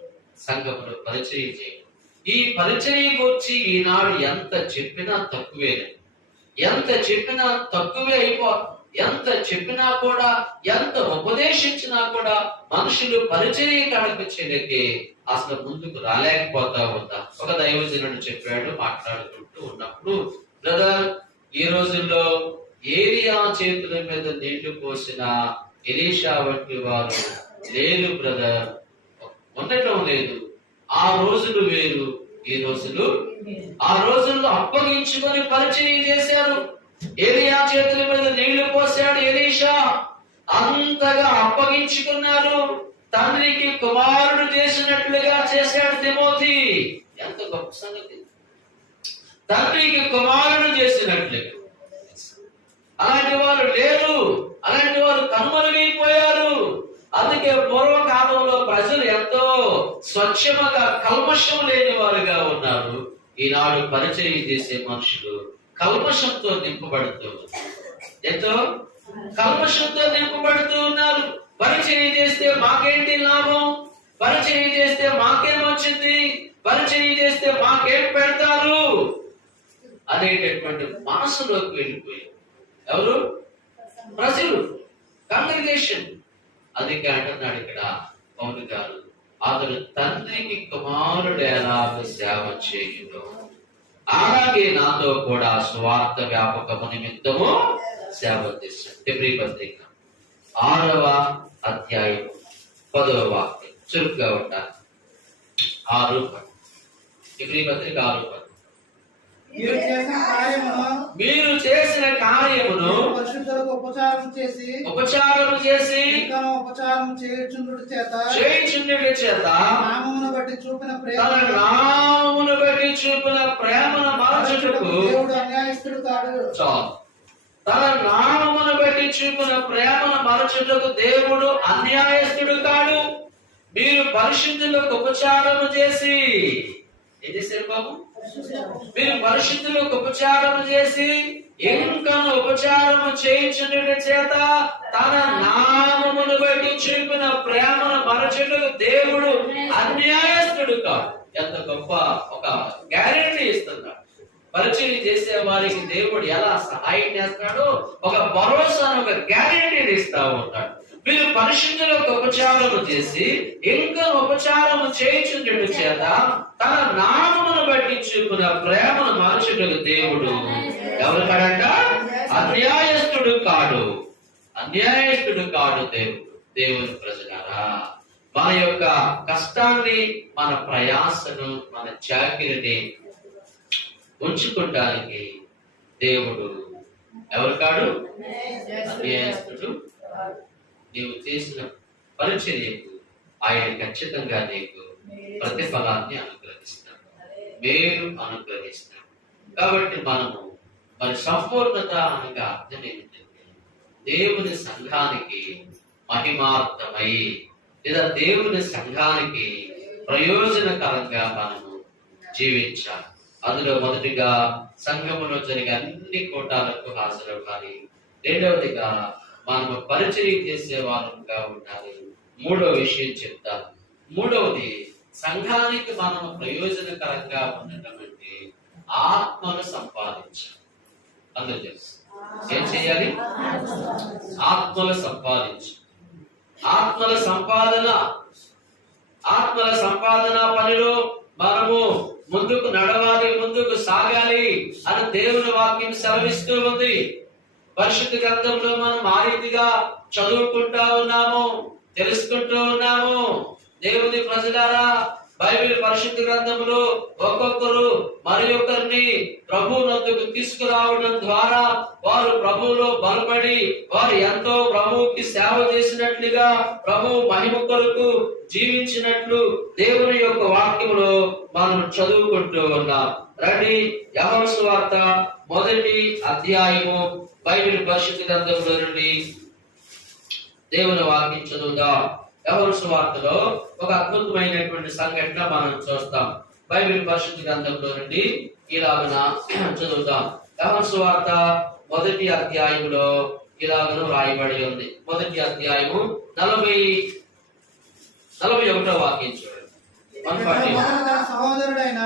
సంఘములో పరిచర్య చేయడం. ఈ పరిచర్య గురించి ఈనాడు ఎంత చెప్పినా తక్కువే. ఎంత చెప్పినా తక్కువే అయిపోతుంది. ఎంత చెప్పినా కూడా, ఎంత ఉపదేశించినా కూడా మనుషులు పరిచర్య కనిపించేందుకే అసలు ముందుకు రాలేకపోతా ఉంటా. ఒక దైవజనుడు చెప్పాడు మాట్లాడుకుంటూ ఉన్నప్పుడు, బ్రదర్, ఈ రోజుల్లో ఏలియా చేతుల మీద నీళ్లు పోసిన ఎలీషా వంటి వారు లేరు బ్రదర్, ఉండటం లేదు. ఆ రోజులు వేరు, ఈ రోజులు. ఆ రోజుల్లో అప్పగించుకొని పరిచయం చేశారు. ఏలియా చేతుల మీద నీళ్లు పోసాడు ఎలీషా. అంతగా అప్పగించుకున్నారు. తండ్రికి కుమారుడు చేసినట్లుగా చేశాడు తిమోతి. ఎంత గొప్ప సంగతి! తండ్రికి కుమారుడు చేసినట్లుగా. అలాంటి వారు లేరు, అలాంటి వారు కనుమరుగైపోయారు. అందుకే పూర్వకాలంలో ప్రజలు ఎంతో స్వచ్ఛముగా కల్మషం లేని వారుగా ఉన్నారు. ఈనాడు పరిచయం చేసే మనుషులు కల్మషంతో నింపబడుతూ ఉన్నారు. ఎంతో కల్మషంతో నింపబడుతూ ఉన్నారు. పరిచయం చేస్తే మాకేంటి లాభం, పరిచయం చేస్తే మాకేం వచ్చింది, పరిచయం చేస్తే మాకేం పెడతారు అనేటటువంటి మనసులోకి వెళ్ళిపోయారు. ఎవరు? ప్రజలు, కాంగ్రిగేషన్. అందుకే అంటున్నాడు ఇక్కడ పౌలు గారు, అతడు తండ్రికి కుమారుడు ఎలాగ సేవ చేయును అలాగే నాతో కూడా స్వార్థ వ్యాపకము నిమిత్తము సేవ చేశాడు. ఫిబ్రవరి పత్రిక 6వ అధ్యాయం 10వ వాక్యం చురుగ్గా ఉంటారు. 6:10. ఫిబ్రవరి పత్రిక 6:10. మీరు చేసిన కార్యమును పరిశుద్ధులకు ఉపచారం చేసి ఉపచారం చేయుచుండుట చేత నామమును బట్టి చూపిన ప్రేమను మరచుటకు దేవుడు అన్యాయస్తుడు కాడు. తన నామమును బట్టి చూపిన ప్రేమను మరచుటకు దేవుడు అన్యాయస్తుడు కాడు. మీరు పరిశుద్ధులకు ఉపచారము చేసి ఏం చేశారు బాబు? మీరు పరిశుద్ధులకు ఉపచారము చేసి ఇంకను ఉపచారము చేయించుట చేత తన నామమును బట్టి చూపిన ప్రేమను మరచుటకు దేవుడు అన్యాయస్తుడు కాదు. ఎంత గొప్ప ఒక గ్యారెంటీ ఇస్తున్నాడు. పరిచయం చేసే వారికి దేవుడు ఎలా సహాయం చేస్తాడో ఒక భరోసాను, ఒక గ్యారెంటీని ఇస్తా ఉంటాడు. వీరు పరిశుద్ధులకు ఉపచారము చేసి ఇంకా ఉపచారము చేయించుట చేత తన నామమును బట్టి చూపున ప్రేమను మార్చుటకు దేవుడు ఎవరు కాడంట? అన్యాయస్తుడు కాడు. అన్యాయస్తుడు కాడు దేవుడు. దేవుని ప్రజలారా, మన యొక్క కష్టాన్ని, మన ప్రయాసను, మన చాకిరిని ఉంచుకోవడానికి దేవుడు ఎవరు కాడు? అన్యాయస్తుడు. నీవు చేసిన పరిచర్యకు ఆయన ఖచ్చితంగా నీకు ప్రతిఫలాన్ని అనుగ్రహిస్తాడు, మేలు అనుగ్రహిస్తాడు. కాబట్టి మనము మరి సంపూర్ణత అనగా అర్థం ఏమిటంటే దేవుని సంఘానికి మహిమార్థమై లేదా దేవుని సంఘానికి ప్రయోజనకరంగా మనము జీవించాలి. అందులో మొదటిగా సంఘములో జరిగే అన్ని కూటాలకు హాజరవ్వాలి. రెండవదిగా మనము పరిచయం చేసే వారంగా ఉండాలి. మూడవ విషయం చెప్తాను. మూడవది, సంఘానికి మనము ప్రయోజనకరంగా ఉండటం అంటే ఆత్మను సంపాదించాలి. అందరూ తెలుసు ఏం చేయాలి? ఆత్మలు సంపాదించాలి. ఆత్మల సంపాదన పనిలో మనము ముందుకు నడవాలి, ముందుకు సాగాలి అని దేవుని వాక్యం సెలవిస్తూ ఉంది. పరిశుద్ధ గ్రంథంలో మనం ఆ రీతిగా చదువుకుంటా ఉన్నాము, తెలుసుకుంటూ ఉన్నాము. దేవుని ప్రజలారా, బైబిల్ పరిశుద్ధ గ్రంథంలో ఒక్కొక్కరు మరి ఒకరిని ప్రభు నొద్దకు తీసుకురావడం ద్వారా వారు ప్రభువులో బలపడి వారు ఎంతో ప్రభువుకి సేవ చేసినట్లుగా ప్రభు మహిమ కొరకు జీవించినట్లు దేవుని యొక్క వాక్యములో మనం చదువుకుంటూ ఉన్నాం. రండి, యోహాను సువార్త 1వ అధ్యాయము బైబిల్ పరిశుద్ధ గ్రంథంలో నుండి దేవుని వాక్యం చదువుదాం. యోహాను సువార్తలో ఒక అద్భుతమైనటువంటి సంఘటన మనం చూస్తాం. బైబిల్ పరిశుద్ధ గ్రంథంలో నుండి ఇలాగన చదువుతాం. యోహాను సువార్త 1వ అధ్యాయంలో ఇలాగను రాయబడి ఉంది. 1వ అధ్యాయము 41వ వాక్యం చూడండి. 141. సహోదరుడైన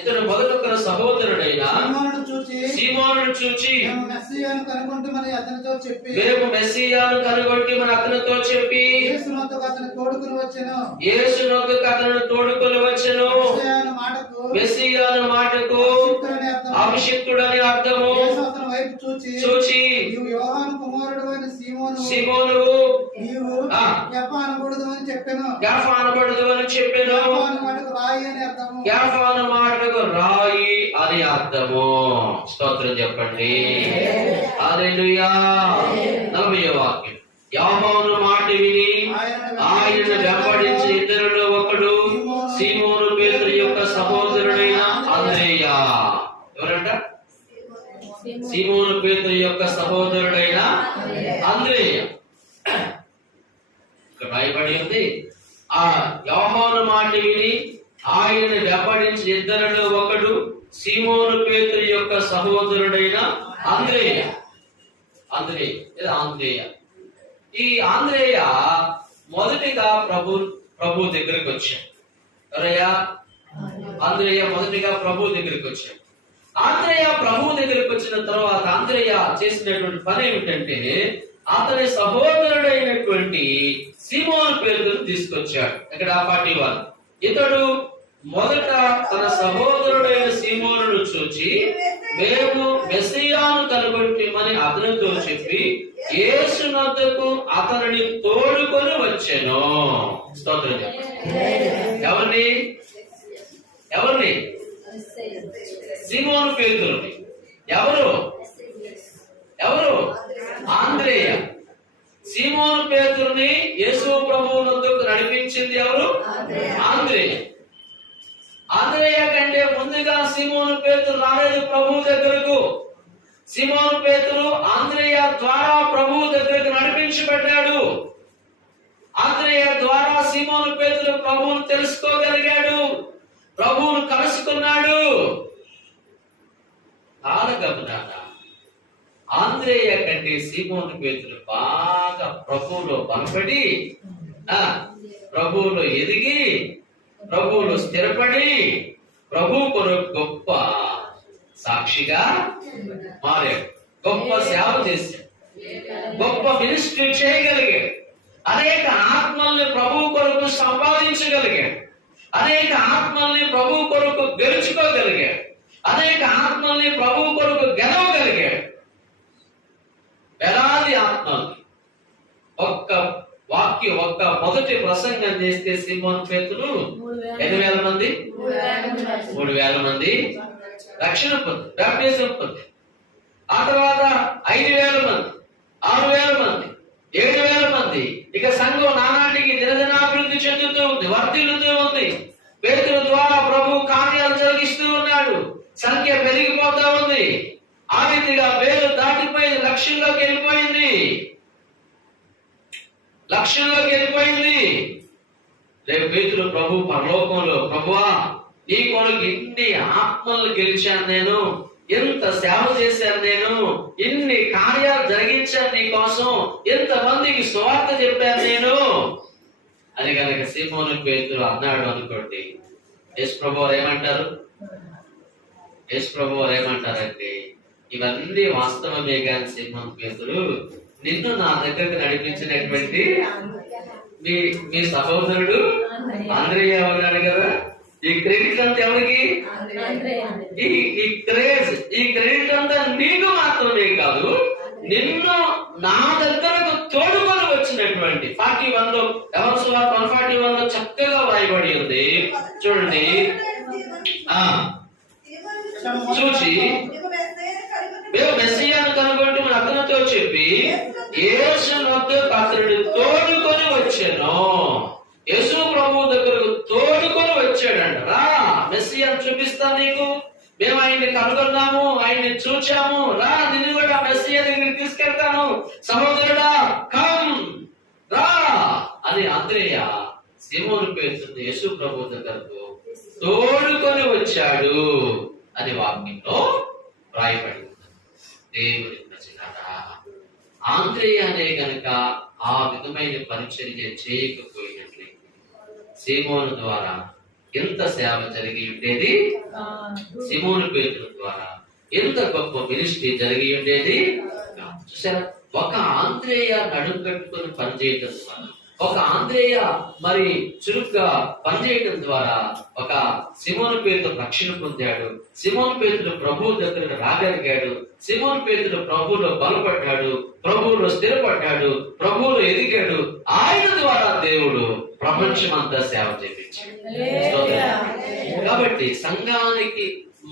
ఇతడు మొదటొకరు సహోదరుడైన సీమోనును చూచి మేము మెస్సియాను కనుగొంటే మన అతనితో చెప్పి యేసు నొద్దకు అతను తోడుకొని వచ్చెను. మెస్సియాను మాటకు అభిషిక్తుడని అర్థము. అతని వైపు చూచి నీవు యోహాను కుమారుడు అయిన సీమోను నీవు కేఫా అనకూడదు అని చెప్పాను. కేఫాను మాటకు రాయి అని అర్థము. స్తోత్రం చెప్పండి. హల్లెలూయా. 40వ వాక్యం. యోహాను మాట విని ఆయన వెంబడించి ఇద్దరిలో ఒకడు సీమోను పేతురు యొక్క సహోదరుడైన అంద్రేయ. ఎవరంట? సీమోను పేతురు యొక్క సహోదరుడైన అంద్రేయ. ఇక్కడ రాయబడి ఉంది, ఆ యోహాను మాట విని ఆయన వెంబడించి ఇద్దరిలో ఒకడు సీమోను పేతురు యొక్క సహోదరుడైన అంద్రేయ. ఈ అంద్రేయ మొదటిగా ప్రభు దగ్గరికి వచ్చాడు. అంద్రేయ మొదటిగా ప్రభు దగ్గరికి వచ్చాడు. అంద్రేయ ప్రభు దగ్గరికి వచ్చిన తర్వాత అంద్రేయ చేసినటువంటి పని ఏమిటంటే అతని సహోదరుడైనటువంటి సీమోను పేతురును తీసుకొచ్చాడు. ఇక్కడ 41. ఇతడు మొదట తన సహోదరుడైన సీమోనును చూచి మేము మెస్సియాను కనుగొంటిమని అతనితో చెప్పి యేసు నొద్దకు అతనిని తోడుకొని వచ్చెను. స్తోత్రం. ఎవరిని? సీమోను పేతురుని. ఎవరు? ఆంద్రేయ. సీమోను పేతురుని యేసు ప్రభువు నొద్దకు నడిపించింది ఎవరు? ఆంద్రేయ. ఆంద్రేయ కంటే ముందుగా సీమోను పేతురు రాలేదు ప్రభువు దగ్గరకు. సీమోను పేతురు ఆంద్రేయ ద్వారా ప్రభువు దగ్గరకు నడిపించబడ్డాడు. ఆంద్రేయ ద్వారా సీమోను పేతురు ప్రభువును తెలుసుకోగలిగాడు, ప్రభువును కలుసుకున్నాడు. ఆంద్రేయ కంటే సీమోను పేతురు బాగా ప్రభువులో బలపడి ప్రభువులో ఎదిగి ప్రభువులో స్థిరపడి ప్రభు కొరకు గొప్ప సాక్షిగా మారాడు, గొప్ప సేవ చేశాడు. గొప్ప మినిస్ట్రీ చేయగలిగాడు. అనేక ఆత్మల్ని ప్రభు కొరకు సంపాదించగలిగాడు. అనేక ఆత్మల్ని ప్రభు కొరకు గెలుచుకోగలిగాడు. అనేక ఆత్మల్ని ప్రభు కొరకు గెలవగలిగాడు. వేలాది ఆత్మల్ని ఒక్క మొదటి ప్రసంగం చేస్తే సీమోను పేతురు 8,000 మంది 3,000 మంది రక్షణ పొంది బాప్టిజం పొంది. ఆ తర్వాత 5,000 మంది 6,000 మంది 7,000 మంది. ఇక సంఘం నానాటికి దినదినాభివృద్ధి చెందుతూ ఉంది, వర్ధిల్లుతూ ఉంది. పేతురు ద్వారా ప్రభు కార్యాలు జరిగిస్తూ ఉన్నాడు. సంఖ్య పెరిగిపోతా ఉంది. ఆ రీతిగా 1000 దాటిపోయింది, లక్షల్లోకి వెళ్ళిపోయింది. రేపు పేతురు ప్రభు పరలోకంలో, ప్రభువా నీ కొరకు ఇన్ని ఆత్మలు గెలిచాను నేను, ఎంత సేవ చేశాను నేను, ఇన్ని కార్యాలు జరిగించాను నీ కోసం, ఎంత మందికి సువార్త చెప్పాను నేను అని కనుక సీమోను పేతురు అన్నాడు అనుకోండి, యేసు ప్రభు వారు ఏమంటారు? యేసు ప్రభు వారు ఏమంటారంటే, ఇవన్నీ వాస్తవమే కానీ సీమోను పేతురు, నిన్ను నా దగ్గరకు నడిపించినటువంటి మీ సహోదరుడు ఆంద్రేయ ఉన్నాడు కదా, ఈ క్రెడిట్ అంతా ఎవరికి? ఈ క్రెడిట్ అంతా నీకు మాత్రమే కాదు, నిన్ను నా దగ్గరకు తోడుకొని వచ్చినటువంటి 41 లో ఎవరి సువార్త 141 లో చక్కగా వ్రాయబడి ఉంది చూడండి. చూచి మేము మెస్సియాను కనుగొంటూ అతనితో చెప్పి యేసు వద్దకు అతనిని తోడుకొని వచ్చాను. యేసు ప్రభు దగ్గరకు తోడుకొని వచ్చాడంట. రా మెస్సియాను చూపిస్తా నీకు, మేము ఆయన్ని కనుగొన్నాము, ఆయన్ని చూచాము, రా నిన్ను కూడా మెస్సియా దగ్గరికి తీసుకెళ్తాను, సహోదరుడా కమ్ రా అని ఆంద్రేయ సీమోను పేతురుని యేసు ప్రభు దగ్గరకు తోడుకొని వచ్చాడు అని వాక్యంలో రాయబడి ఉంది. దేవుని ప్రజలారా, ఆంద్రేయ అనే గనుక ఆ విధమైన పరిచర్య చేయకపోయినట్లయితే సీమోను ద్వారా ఎంత సేవ జరిగి ఉండేది, సీమోను పేతురు ద్వారా ఎంత గొప్ప మినిస్ట్రీ జరిగి ఉండేది. చూసారా, ఒక ఆంద్రేయ నడుం కట్టుకుని పనిచేయటం ద్వారా, ఒక ఆంద్రేయ మరి చురుగ్గా పనిచేయటం ద్వారా ఒక సీమోను పేతురు రక్షణ పొందాడు. సీమోను పేతురు ప్రభువు దగ్గరకు రాగలిగాడు. సీమోను పేతురు ప్రభువులో బలపడ్డాడు, ప్రభువులో స్థిరపడ్డాడు, ప్రభువులో ఎదిగాడు. ఆయన ద్వారా దేవుడు ప్రపంచమంతా సేవ చేయించాడు. కాబట్టి సంఘానికి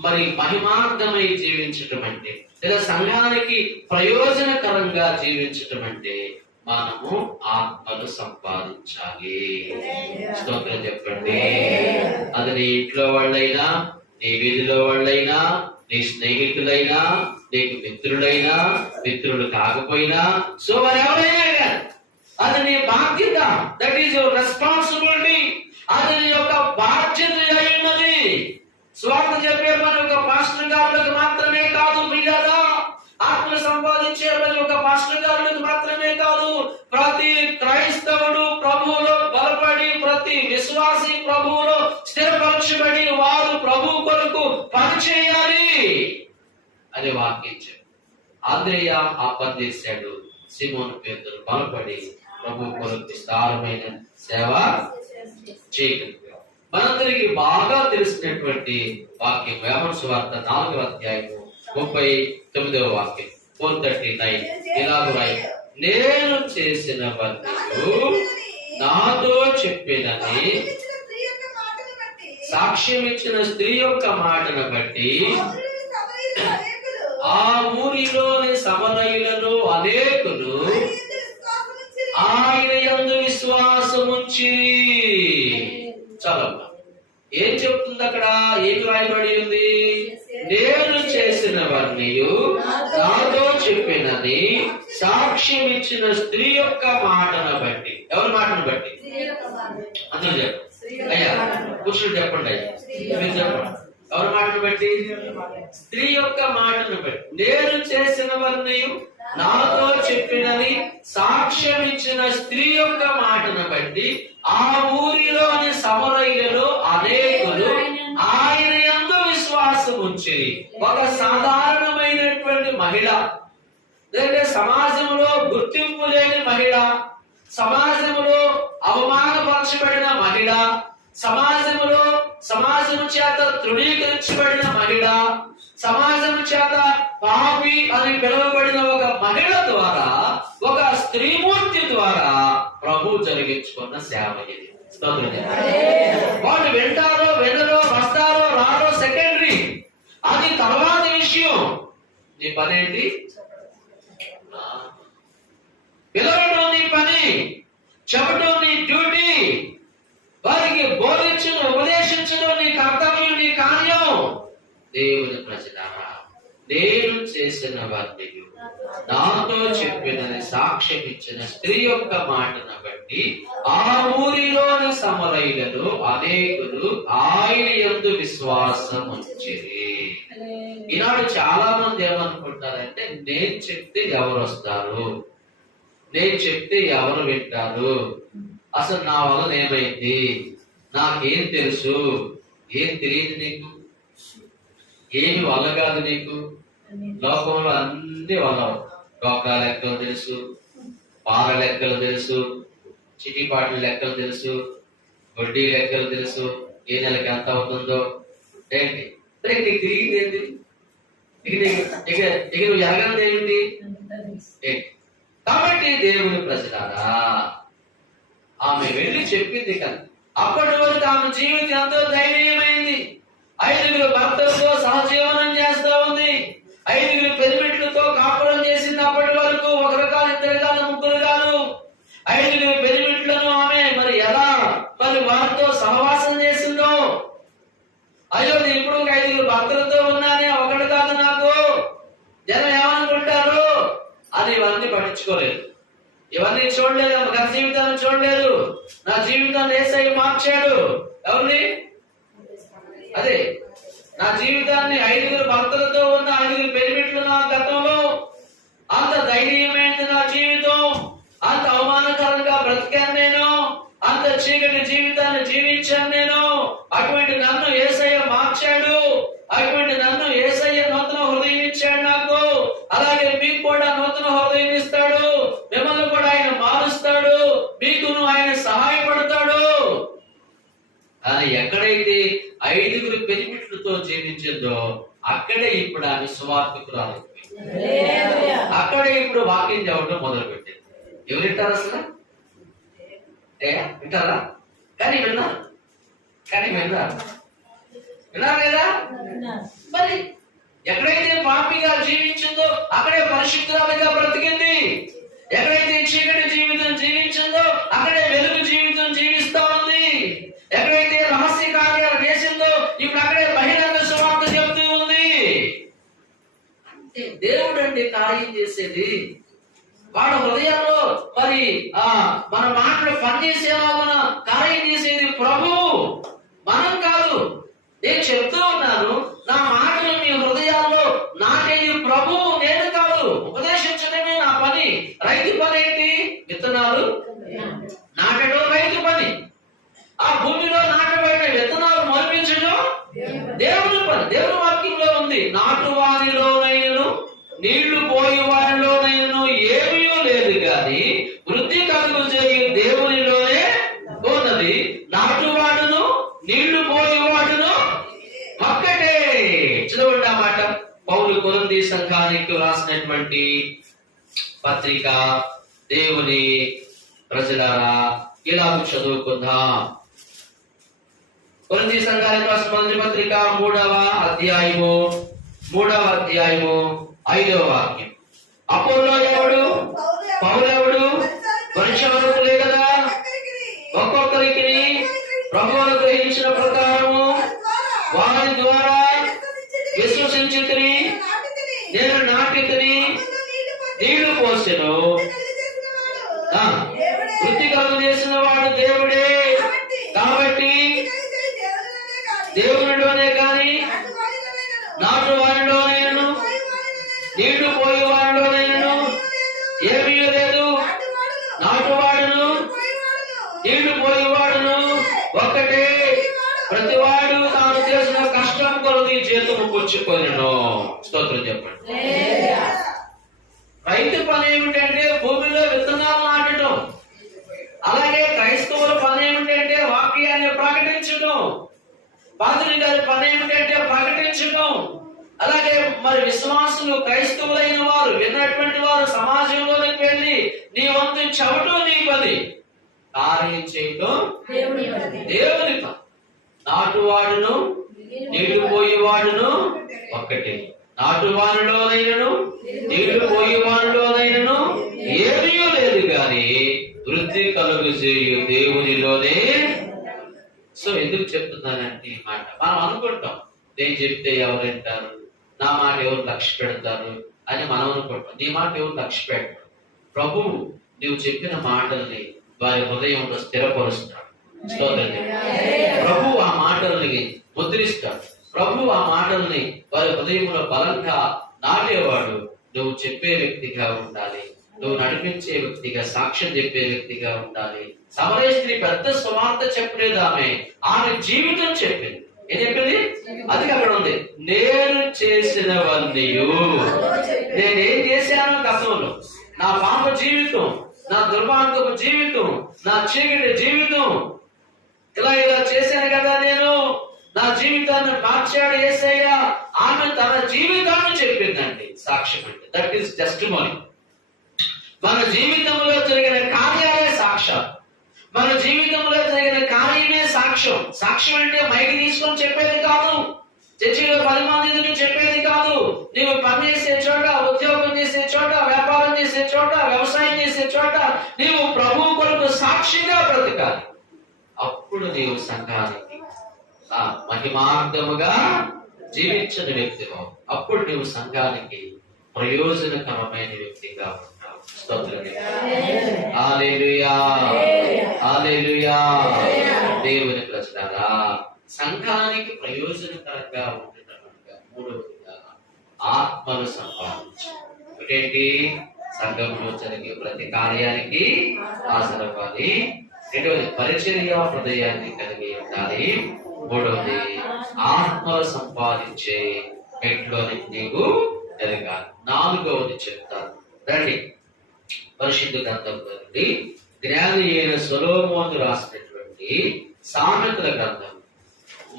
మరి మహిమార్థమై జీవించటం అంటే, లేదా సంఘానికి ప్రయోజనకరంగా జీవించటం అంటే మనము ఆత్మను సంపాదించాలి. స్తోత్రం చెప్పండి. అది నీ ఇంట్లో వాళ్ళైనా, నీ వీధిలో వాళ్ళైనా, నీ స్నేహితులైనా, నీకు మిత్రులైనా, మిత్రులు కాకపోయినా, సో మరి ఎవరైనా అది నీ బాధ్యత. That is your responsibility. అది నీ యొక్క బాధ్యత అయినది. స్వార్థ చెప్పే పని ఒక పాస్టర్ గారులకు మాత్రమే కాదు బిడ్డరా. ఆత్మ సంపాదించే పని ఒక పాస్టర్ గారులకు మాత్రమే కాదు. ప్రతి క్రైస్తవుడు ప్రభువులో బలపడి, ప్రతి విశ్వాసి ప్రభువులో స్థిరపరచబడి వారు ప్రభు కొరకు పని చేయాలి అని వాక్యించాడు. ఆంద్రేయ ఆ పని చేశాడు. సీమోను పేతురు బలపడి ప్రభు కొరకు విస్తారమైన సేవ చేయగలిగాడు. మనందరికి బాగా తెలిసినటువంటి వాక్యం యోహాను సువార్త 4వ అధ్యాయము 39వ వాక్యం 4:39 ఇలాగ రాయి, నేను చేసిన పనులు నాతో చెప్పినని సాక్ష్యం ఇచ్చిన స్త్రీ యొక్క మాటను బట్టి ఆ ఊరిలోని సమరయులను అనేకులు ఆయన యందు విశ్వాసముంచి. చాలా ఏం చెప్తుంది అక్కడ? ఏమి రాయబడి ఉంది? నేను చేసినవన్నీ నాతో చెప్పినని సాక్ష్యం ఇచ్చిన స్త్రీ యొక్క మాటను బట్టి. ఎవరి మాటను బట్టి? అందరూ చెప్పండి అయ్యా, పురుషులు చెప్పండి అయ్యా, మీరు చెప్పండి. ఎవరి మాటను బట్టి? స్త్రీ యొక్క మాటను బట్టి. నేను చేసినవన్నీ నాతో చెప్పినని సాక్ష్యం ఇచ్చిన స్త్రీ యొక్క మాటను బట్టి ఆ ఊరిలోని సమరయులలో అనేకులు ఆయన యందు విశ్వాసం ఉంచి. ఒక సాధారణమైనటువంటి మహిళ, లేదంటే సమాజంలో గుర్తింపు లేని మహిళ, సమాజంలో అవమానపరచబడిన మహిళ, సమాజం చేత తృణీకరించబడిన మహిళ, సమాజం చేత పాపి అని పిలువబడిన ఒక మహిళ ద్వారా, ఒక స్త్రీమూర్తి ద్వారా ప్రభు జరిగించుకున్న సేవ ఇది. వాళ్ళు వింటారో వినరో, వస్తారో రారో సెకండరీ, అది తర్వాత విషయం. నీ పని ఏంటి? పిలవడం నీ పని, చెప్పడం నీ డ్యూటీ, వారికి బోధించడం ఉపదేశించడం నీ కర్తవ్యం, నీ కార్యం. దేవుని ప్రజలారా, నేను చేసిన వారిని నాతో చెప్పినని సాక్ష్యం ఇచ్చిన స్త్రీ యొక్క మాటను బట్టి ఆ ఊరిలోని సమరయులలో అనేకులు ఆయన యందు విశ్వాసం ఉంచిరి. ఈనాడు చాలా మంది ఏమనుకుంటారంటే, నేను చెప్తే ఎవరు వస్తారు, నేను చెప్తే ఎవరు వింటారు, అసలు నా వలన ఏమైంది, నాకేం తెలుసు, ఏం తెలియదు నీకు, ఏమి వల్ల కాదు నీకు. లోకంలో అన్ని వల్ల, డోకా లెక్కలు తెలుసు, పాల లెక్కలు తెలుసు, చిటిపాట్ల లెక్కలు తెలుసు, వడ్డీ లెక్కలు తెలుసు, ఏ నెలకి ఎంత అవుతుందో ఏంటి. నీకు తిరిగింది ఏంటి? ఇక నువ్వు ఎరగనది ఏమిటి? కాబట్టి దేవుని ప్రజలారా, ఆమె వెళ్ళి చెప్పింది కదా. అప్పటి వరకు ఆమె జీవితం ఎంతో ధైర్యమైంది. 5 భర్తలతో సహజీవనం చేస్తూ ఉంది. 5 పెనిమిట్లతో కాపురం చేసింది. అప్పటి వరకు 1 కాదు, 2 కాదు, 3 కాదు, 5 పెనిమిట్లను ఆమె మరి ఎలా మరి వారితో సహవాసం చేసిందో. అయ్యో నేను ఇప్పుడు 5 భర్తలతో ఉన్నానే, 1 కాదు నాకు, జనం ఏమనుకుంటారు అని ఇవన్నీ పట్టించుకోలేదు. ఇవన్నీ చూడలేదు, గత జీవితాన్ని చూడలేదు. నా జీవితాన్ని యేసయ్య మార్చాడు. ఎవరిని? అదే నా జీవితాన్ని 5 భర్తలతో ఉన్న 5 పెనిమిట్లు నా గతంలో, అంత ధైర్యమైనది నా జీవితం, అంత అవమానకరంగా బ్రతికాను నేను, అంత చీకటి జీవితాన్ని జీవించాను నేను. అటువంటి నన్ను యేసయ్య మార్చాడు. అటువంటి నన్ను యేసయ్య నూతన హృదయం ఇచ్చాడు నాకు. అలాగే మీకు కూడా నూతన హృదయం ఇస్తాడు. మిమ్మల్ని కూడా ఆయన మారుస్తాడు. మీకును ఆయన సహాయపడతాడు అని ఎక్కడైతే 5 పెనిమిట్లతో జీవించిందో అక్కడే ఇప్పుడు ఆమె సువార్తికురాలు. అక్కడే ఇప్పుడు వాక్యం చెప్పడం మొదలు పెట్టింది. ఎవరు వింటారు అసలు? వింటారా? కానీ విన్నారు లేదా? మరి ఎక్కడైతే పాపిగా జీవించిందో అక్కడే పరిశుద్ధురాలుగా బ్రతికింది. ఎక్కడైతే చీకటి జీవితం జీవించిందో అక్కడే వెలుగు జీవితం జీవిస్తా ఉంది. ఎక్కడైతే రహస్య కార్యాలు చేసిందో ఇప్పుడు అక్కడే బహిరంగ సువార్త చెబుతూ ఉంది. అంటే దేవుడు అండి కార్యం చేసేది. వాడు హృదయాల్లో మరి మన మాటలు పనిచేసేలా మన కార్యం చేసేది ప్రభువు, మనం కాదు. నేను చెప్తూ ఉన్నాను, నా మాటలు మీ హృదయాల్లో నాటేది ప్రభువు, నేను కాదు. ఉపదేశించడమే నా పని. రైతు పని ఏంటి? విత్తనాలు నాటడం రైతు పని. ఆ భూమిలో నాటబడిన విత్తనాలు మొలిపించడం దేవుని పని. దేవుని వాక్యంలో ఉంది, నాటు వారిలోనైనను నీళ్లు పోయి వారిలోనైనను ఏమీ లేదు గాని వృద్ధి కలుగు చేయు దేవునిలోనే ఉన్నది. నాటువాడును నీళ్లు పోయేవాడును ఒక్కటే. చదవండి ఆ మాట. పౌలు కొరింథీ సంఘానికి రాసినటువంటి పత్రిక. దేవుని ప్రజలారా, ఇలా చదువుకుందాం. కొరింథీ సంఘానికి రాసిన మొదటి పత్రిక 3వ అధ్యాయము 5వ వాక్యం. అపోల్లో ఎవడు? పౌలు ఎవడు? పరిశోధకులే కదా. ఒక్కొక్కరికి ప్రభువును గ్రహించిన ప్రకారము వారి ద్వారా విశ్వసించితిని, నేను నాటితిని, నీళ్లు పోసెను. వృత్తి కలుగు చేసిన వాడు దేవుడే. కాబట్టి దేవునిలోనే కాని నాటు వారిలోనైనను నీళ్లు పోయి వారిలోనైనను ఏమీ లేదు. నాటువాడును నీళ్లు పోయేవాడును ఒక్కటే. ప్రతివాడు తాను చేసిన కష్టం కొలది చేతులు పుచ్చుకొనెను. స్తోత్రం చెప్పండి. రైతు పని ఏమిటంటే భూమిలో విత్తనాలు నాటడం. అలాగే క్రైస్తవుల పని ఏమిటంటే వాక్యాన్ని ప్రకటించడం. పాదురి గారి పని ఏమిటంటే ప్రకటించడం. అలాగే మరి విశ్వాసులు క్రైస్తవులైన వారు విన్నటువంటి వారు సమాజంలోకి వెళ్ళి నీ వంతు చెవటం నీ పని, కార్యం చేయటం దేవుని పని. నాటువాడును నీళ్లు పోయేవాడును ఒక్కటే. నాటువానిలోనైనను నీళ్లు పోయేవానిలోనైనను ఏమీ లేదు గాని వృద్ధి కలుగు చేయు దేవునిలోనే. సో ఎందుకు చెప్తున్నానంటే ఈ మాట మనం అనుకుంటాం, నేను చెప్తే ఎవరు వింటారు, నా మాట ఎవరు లక్ష్య పెడతారు అని మనం అనుకుంటాం. నీ మాట ఎవరు లక్ష్య పెట్టారు. ప్రభువు నువ్వు చెప్పిన మాటల్ని వారి హృదయంలో స్థిరపరుస్తాడు. స్తోత్రం. ప్రభు ఆ మాటల్ని ముద్రిస్తాడు. ప్రభు ఆ మాటల్ని వారి హృదయంలో బలంగా నాటేవాడు. నువ్వు చెప్పే వ్యక్తిగా ఉండాలి, నువ్వు నడిపించే వ్యక్తిగా, సాక్ష్యం చెప్పే వ్యక్తిగా ఉండాలి. సమరయ స్త్రీ పెద్ద సువార్త చెప్పలేదు, ఆమె జీవితం చెప్పింది. ఏం చెప్పింది? అది అక్కడ ఉంది. నేను చేసినవన్నీ, నేనేం చేశాను గతంలో, నా పాప జీవితం, నా దుర్మార్గపు జీవితం, నా చీకటి జీవితం, ఇలా చేశాను కదా, నేను నా జీవితాన్ని మార్చాడు యేసయ్య. ఆమె తన జీవితాన్ని చెప్పిందండి. సాక్ష్యం అంటే దట్ ఈస్ టెస్టిమోనీ. మన జీవితంలో జరిగిన కార్యాలే సాక్ష్యం. మన జీవితంలో జరిగిన కార్యమే సాక్ష్యం. సాక్ష్యం అంటే మైకి తీసుకొని చెప్పేది కాదు, చర్చిలో 10 మంది ఎదురు చెప్పేది కాదు. నీవు పని చేసే చోట, ఉద్యోగం చేసే చోట, వ్యాపారం చేసే చోట, వ్యవసాయం చేసే చోట నీవు ప్రభువు కొరకు సాక్షిగా బ్రతకాలి. అప్పుడు నీవు సంఘానికి మహిమార్థముగా జీవించిన వ్యక్తిగా, అప్పుడు నీవు సంఘానికి ప్రయోజనకరమైన వ్యక్తిగా ఉంటావు. స్తోత్రం. హల్లెలూయా, హల్లెలూయా. దేవుని ప్రజలారా, సంఘానికి ప్రయోజనకరంగా ఉండటంగా మూడవదిగా ఆత్మను సంపాదించు. ఒకటేంటి? సంఘంలో జరిగే ప్రతి కార్యానికి హాజరవ్వాలి. రెండవది పరిచర్య హృదయాన్ని కలిగి ఉండాలి. మూడవది ఆత్మలు సంపాదించే మెట్లోనికి నీవు ఎదగాలి. నాలుగవది చెప్తాను రండి. పరిశుద్ధ గ్రంథంలో నుండి జ్ఞాని అయిన సొలొమోను రాసినటువంటి సామెతల గ్రంథం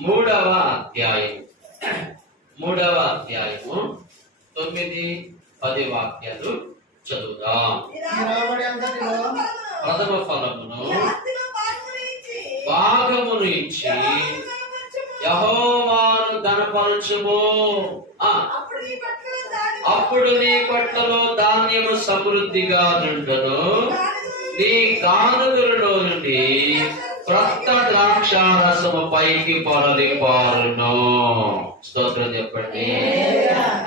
3వ అధ్యాయం 9-10 వాక్యాలు చదువుదాం. ప్రథమ ఫలమును భాగమును ఇచ్చి యెహోవాను ఘనపరచుము. అప్పుడు నీ కొట్లలో ధాన్యము సమృద్ధిగా నుండును, నీ కానుకలలో నుండి క్రొత్త ద్రాక్షారసము పైకి పొరలి పారును. స్తోత్రం చెప్పండి.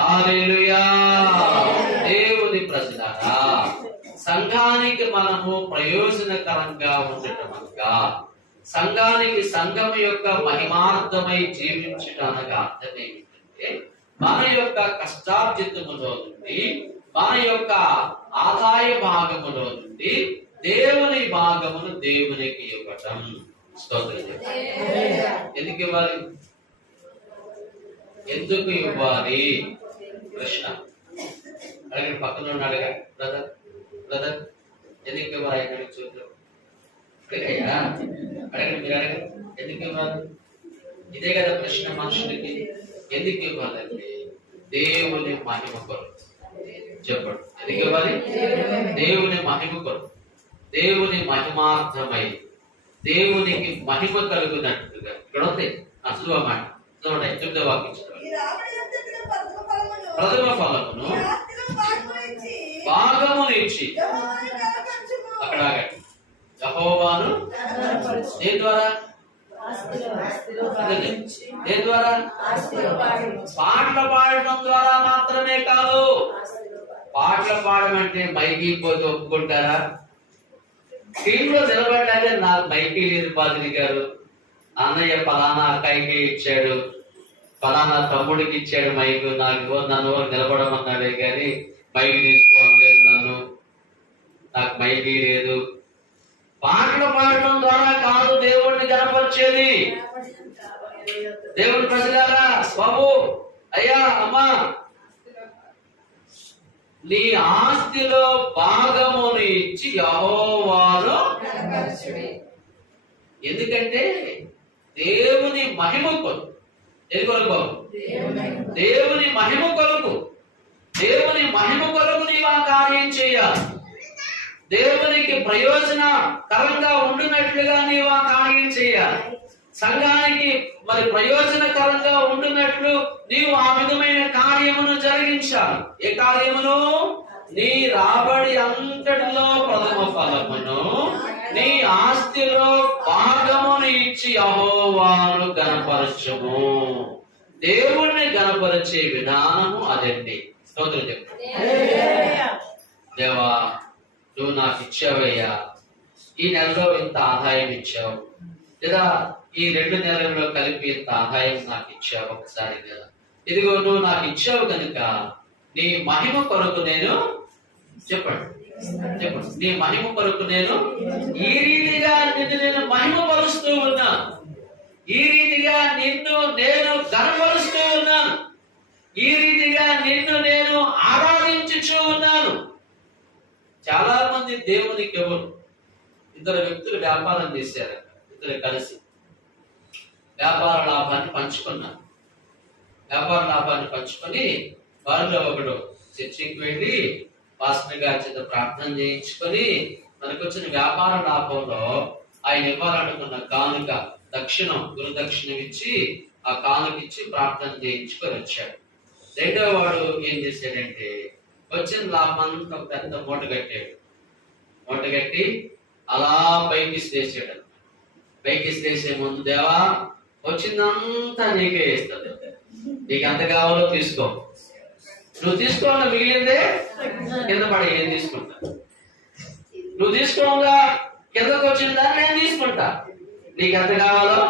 హల్లెలూయా. దేవుని ప్రజలారా, సంఘానికి మనము ప్రయోజనకరంగా ఉండటమనగా, సంఘానికి సంఘం యొక్క మహిమార్థమై జీవించటానికి అర్థం ఏమిటంటే, మన యొక్క కష్టార్జితములో నుండి, మన యొక్క ఆదాయ భాగములో నుండి దేవుని భాగమును దేవునికి ఇవ్వటం. స్తోత్రం. ఎందుకు ఇవ్వాలి? ఎందుకు ఇవ్వాలి? ప్రశ్న అడగండి. పక్కన అడగా, బ్రదర్ బ్రదర్ ఎందుకు ఇవ్వాలి? చూద్దాం. అడగయ్యా, అడగండి, మీరు అడగండి. ఎందుకు ఇవ్వాలి? ఇదే కదా ప్రశ్న మనుషులకి. ఎందుకు ఇవ్వాలంటే దేవుని మహిమ కొరకు. చెప్పండి, ఎందుకు ఇవ్వాలి? దేవుని మహిమ కొరకు, దేవుని మహిమార్థమై, దేవునికి మహిమ కలుగునట్టుగా. ఇక్కడ ఉంది అసలు మాట చూడండి. 8వ వాక్యం ప్రథమ ఫలమును భాగమును ఇచ్చి, అక్కడ యెహోవాను దేని ద్వారా? దేని ద్వారా? పాటలు పాడటం ద్వారా మాత్రమే కాదు. పాటలు పాడమంటే మైకి పోతే ఒప్పుకుంటారా? టీంలో నిలబడ్డాకే నాకు మైకి లేదు పాదిరి గారు, అన్నయ్య పలానా అక్కయ్యకి ఇచ్చాడు, పలానా తమ్ముడికి ఇచ్చాడు మైకు, నాకు నన్ను నిలబడమన్నాడే కానీ మైకి తీసుకోలేదు, నాకు మైకి లేదు. పాటలు పాడటం ద్వారా కాదు దేవుడిని గణపరిచేది. దేవుని ప్రజలారా, బాబు, అయ్యా, అమ్మా, నీ ఆస్తిలో భాగమును ఇచ్చి యెహోవాను ఎందుకంటే దేవుని మహిమ కొరకు. దేని కొరకు? దేవుని మహిమ కొరకు. దేవుని మహిమ కొరకు నీవు ఆ కార్యం చేయాలి. దేవునికి ప్రయోజనకరంగా ఉండునట్లుగా నీవు ఆ కార్యం చేయాలి. సంఘానికి మరి ప్రయోజనకరంగా ఉండునట్లు నీవు ఆ విధమైన కార్యమును జరిగించాలి. ఏ కార్యమును? నీ రాబడి అంతటిలో ప్రథమ ఫలమును నీ ఆస్తిలో భాగమును ఇచ్చి యెహోవాను గణపరచుము. దేవుణ్ణి గణపరిచే విధానము అదండి. స్తోత్రం చెప్పండి. దేవా, నువ్వు నాకు ఇచ్చావయ్యా, ఈ నెలలో ఇంత ఆదాయం ఇచ్చావు, లేదా ఈ 2 నెలల్లో కలిపి ఇంత ఆదాయం నాకు ఇచ్చావు ఒకసారి కదా. ఇదిగో నువ్వు నాకు ఇచ్చావు కనుక నీ మహిమ కొరకు నేను చెప్పండి నీ మహిమ కొరకు నేను ఈ రీతిగా నిన్ను నేను మహిమపరుస్తూ ఉన్నాను. ఈ రీతిగా నిన్ను నేను గణపరుస్తూ ఉన్నాను. ఈ రీతిగా నిన్ను నేను ఆరాధించుచూ ఉన్నాను. చాలా మంది దేవునికి ఎవరు? 2 వ్యక్తులు వ్యాపారం చేశారు. 2 కలిసి వ్యాపార లాభాన్ని పంచుకున్నారు. వ్యాపార లాభాన్ని పంచుకొని వారిలో ఒకడు చర్చికి వెళ్ళి పాస్టర్ గారి చేత ప్రార్థన చేయించుకొని మనకు వచ్చిన వ్యాపార లాభంలో ఆయన ఇవ్వాలనుకున్న కానుక దక్షిణం, గురుదక్షిణం ఇచ్చి ఆ కానుక ఇచ్చి ప్రార్థన చేయించుకొని వచ్చాడు. 2వ వాడు ఏం చేశాడంటే వచ్చిన లాభాన్ని ఒక పెద్ద మూట కట్టాడు. మూట కట్టి అలా పైకి ఇస్తేసాడు. పైకి ఇస్తేసే ముందు, దేవా వచ్చిందంతా నీకే ఇస్తుంది, నీకు ఎంత కావాలో తీసుకో, నువ్వు తీసుకోవాల మిగిలిందే కింద పడి ఏం తీసుకుంటా, నువ్వు తీసుకోగా కిందకు వచ్చిందా నేను తీసుకుంటా, నీకు ఎంత కావాలో.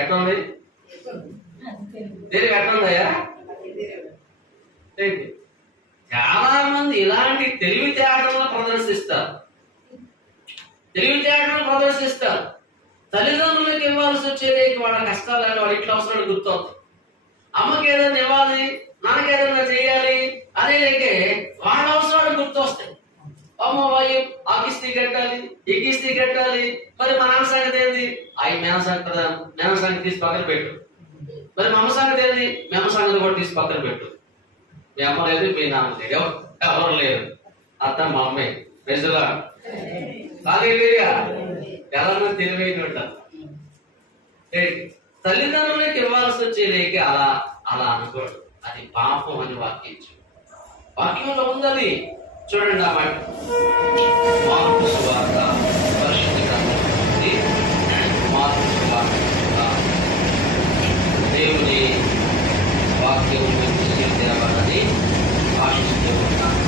ఎట్లా ఉంది? తెలివి ఎట్లా ఉందయ్యా? చాలా మంది ఇలాంటి తెలివితేటలను ప్రదర్శిస్తారు. తల్లిదండ్రులకు ఇవ్వాల్సి వచ్చేది వాళ్ళ కష్టాలు, వాళ్ళ ఇంట్లో అవసరాలు గుర్తవుతాయి. అమ్మకి ఏదైనా ఇవ్వాలి, నాన్నకి ఏదైనా చేయాలి అనేకే వాళ్ళ అవసరాలు గుర్తొస్తాయి. అమ్మ వాయు ఆ కిస్తీ కట్టాలి, ఈ కిస్తీ కట్టాలి, మరి మా నాన్న సంగతి ఏంది, మేన సంగతి తీసి పక్కన పెట్టు, మరి మా అమ్మ సంగతి ఏంది, మీ అమ్మ సంగతి కూడా తీసి పక్కన పెట్టు. మీ అమ్మ లేదు, మీ నాన్న లేదు, ఎవరు లేరు, అత్త మా అమ్మాయి ప్రజలా ఎలా తెలివైన ఉంటారు. తల్లిదండ్రులకు ఇవ్వాల్సి వచ్చేది అలా అలా అనుకోడు, అది పాపం అని వాక్యంలో ఉందని చూడండి. ఆ మాట మార్కు సువార్త పరిశుద్ధ గ్రంథం ఉంది. మార్కు సువార్త దేవుని వాక్యం తెరవాలని ఆశిస్తూ ఉన్నాను.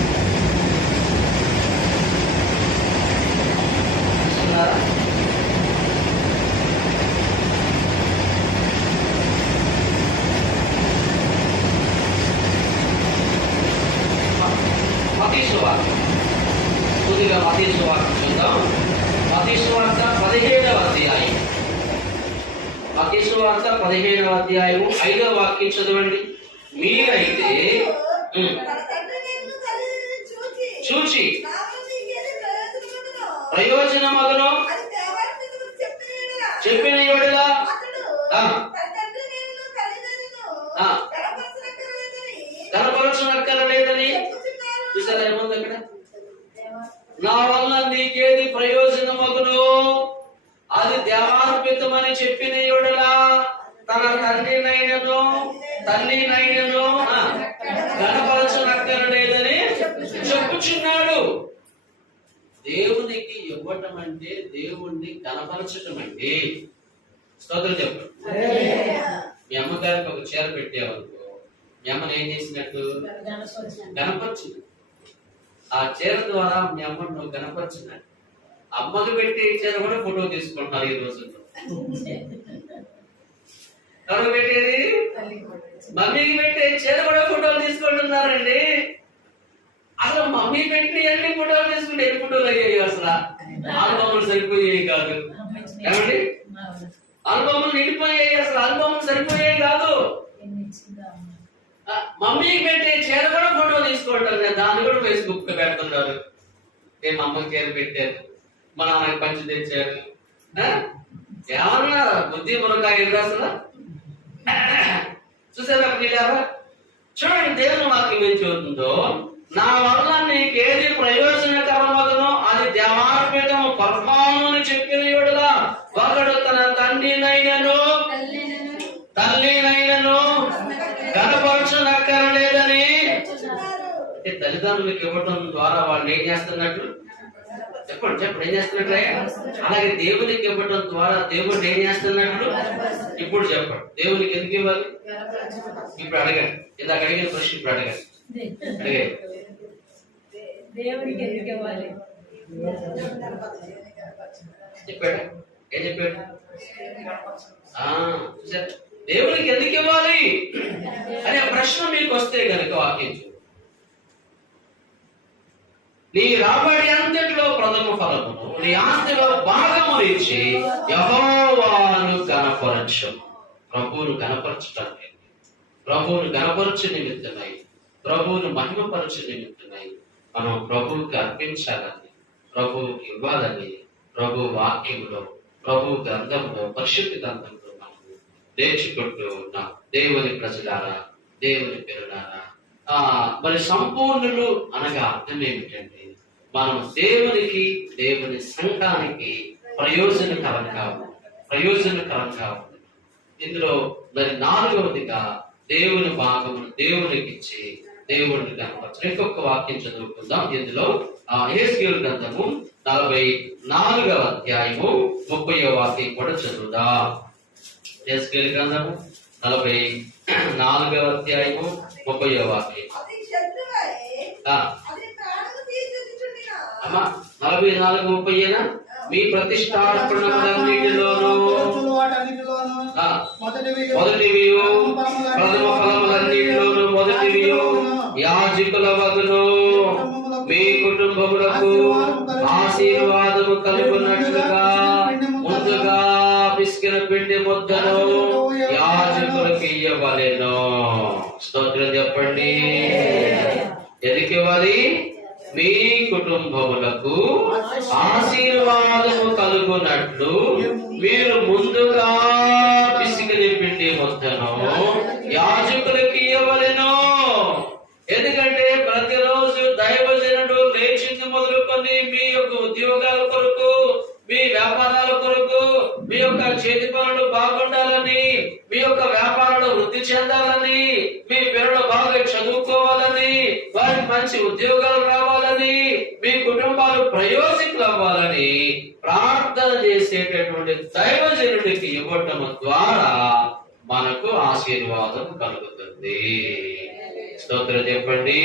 మత్తయి సువార్త కొద్దిగా మత్తయి సువార్త చూద్దాం. మత్తయి సువార్త 17వ అధ్యాయం. మత్తయి సువార్త 17వ అధ్యాయం 5వ వాక్యం చదవండి. మీరైతే చూచి ప్రయోజనమగును చెప్పిన యెడల కనపరచనక్కరలేదని చూసారా ఏముంది అక్కడ? నా వల్ల నీకేది ప్రయోజనమగును అది దేవార్పితమని చెప్పిన యెడల తన తల్లినైనను కనపరచనక్కరలేదని చెప్పుచున్నాడు. దేవునికి ఇవ్వటం అంటే దేవుణ్ణి కనపరచటం అండి. స్తోత్రం చెప్పండి. మీ అమ్మగారికి ఒక చీర పెట్టావనుకో, మీ అమ్మని ఏం చేసినట్టు? కనపరచింది. ఆ చీర ద్వారా మీ అమ్మను నువ్వు కనపరిచినట్టు. అమ్మకి పెట్టి చీర కూడా ఫోటో తీసుకుంటున్నారు ఈ రోజుల్లో. ఎవరు పెట్టేది? మమ్మీకి పెట్టే చీర కూడా ఫోటోలు తీసుకుంటున్నారండి. అసలు మమ్మీ పెట్టి ఎన్ని ఫోటోలు తీసుకుంటే ఎన్ని ఫోటోలు అయ్యాయి? అసలు ఆల్బమ్లు సరిపోయాయి కాదు ఏమండి? ఆల్బమ్లు నిండిపోయాయి, అసలు ఆల్బమ్లు సరిపోయాయి కాదు. మమ్మీకి పెట్టే చీర కూడా ఫోటో తీసుకుంటారు కదా, దాన్ని కూడా ఫేస్బుక్ లో పెడుతున్నారు. మా అమ్మకి చీర పెట్టారు, మా నాన్నకి పంచి తెచ్చారు. ఏమన్నా బుద్ధి మునకాయ అసలు చూసారా పిల్లారా? చూడండి, దేవుని వాక్యం ఏం చెబుతుందో, నా వల్ల నీకేది ప్రయోజనకరమగునో అది దేవార్పితము పరమాను అని చెప్పిన యోడులా ఒకడు తన తల్లినైనను కనపరచనక్కరలేదని. తల్లిదండ్రులకు ఇవ్వటం ద్వారా వాళ్ళు ఏం చేస్తున్నట్లు చెప్పండి ఏం చేస్తున్నట్లే? అలాగే దేవునికి ఇవ్వటం ద్వారా దేవుడు ఏం చేస్తున్నట్లు ఇప్పుడు చెప్పండి. దేవునికి ఎందుకు ఇవ్వాలి? ఇప్పుడు అడగండి. ఇందాక అడిగిన ప్రశ్న ఇప్పుడు అడగండి. దేవునికి ఎందుకు ఇవ్వాలి? చెప్పాడు. ఏం చెప్పాడు? దేవునికి ఎందుకు ఇవ్వాలి అనే ప్రశ్న మీకు వస్తే కనుక వాక్యం నీ రాబడి అంతట్లో ప్రథమ ఫలమును నీ ఆస్తిలో భాగము ఇచ్చి యెహోవాను కనపరచు. ప్రభువును కనపరచటానికి, ప్రభువును కనపరచు నిమిత్తమై, ప్రభువును మహిమపరచు నిమిత్తమై మనం ప్రభువుకి అర్పించాలని, ప్రభువుకి ఇవ్వాలని ప్రభు వాక్యంలో, ప్రభు గ్రంథంలో, పరిశుద్ధ గ్రంథంలో మనం నేర్చుకుంటూ ఉన్నాం. దేవుని ప్రజలారా, దేవుని పిల్లలారా, మరి సంపూర్ణులు అనగా అర్థం ఏమిటంటే మనం దేవునికి, దేవుని సంఘానికి ప్రయోజనకరంగా ఉంది. ఇందులో మరి 4వదిగా దేవుని భాగమును దేవునికి ఇచ్చి దేవుడిని కనపరచు. ఇంకొక వాక్యం చదువుకుందాం. ఇందులో యెహెజ్కేలు గ్రంథము 44వ అధ్యాయము 30వ వాక్యం కూడా చదువుదాం. యెహెజ్కేలు గ్రంథము 44వ అధ్యాయము 30వ వాక్యం. 44:30 మీ ప్రతిష్టార్పణములన్నిటిలోనూ మొదటివియు ప్రథమ ఫలములన్నిటిలోనూ మొదటివియు యాజకుల వదును మీ కుటుంబములకు ఆశీర్వాదము కలుగునట్లుగా ముందుగా పిసికిన పిండి ముద్దను యాజకులకు ఇయ్యవలెను. స్తోత్రం చెప్పండి. ఎందుకు ఇవ్వాలి? మీ కుటుంబములకు ఆశీర్వాదము కలుగునట్లు మీరు ముందుగా పిసికిన పిండి ముద్దను యాజకులకు ఇవ్వవలెను. ఎందుకంటే ప్రతిరోజు దైవజనుడు లేచింది మొదలుకొని మీ యొక్క ఉద్యోగాల కొరకు, మీ వ్యాపారాల కొరకు, మీ యొక్క చేతి పనులు బాగుండాలని, మీ యొక్క వ్యాపారాలు వృద్ధి చెందాలని, మీ పిల్లలు బాగా చదువుకోవాలని, వారికి మంచి ఉద్యోగాలు రావాలని, మీ కుటుంబాలు ప్రయోజకులు అవ్వాలని ప్రార్థన చేసేటటువంటి దైవజనుడికి ఇవ్వటం ద్వారా మనకు ఆశీర్వాదం కలుగుతుంది. స్తోత్రం చెప్పండి.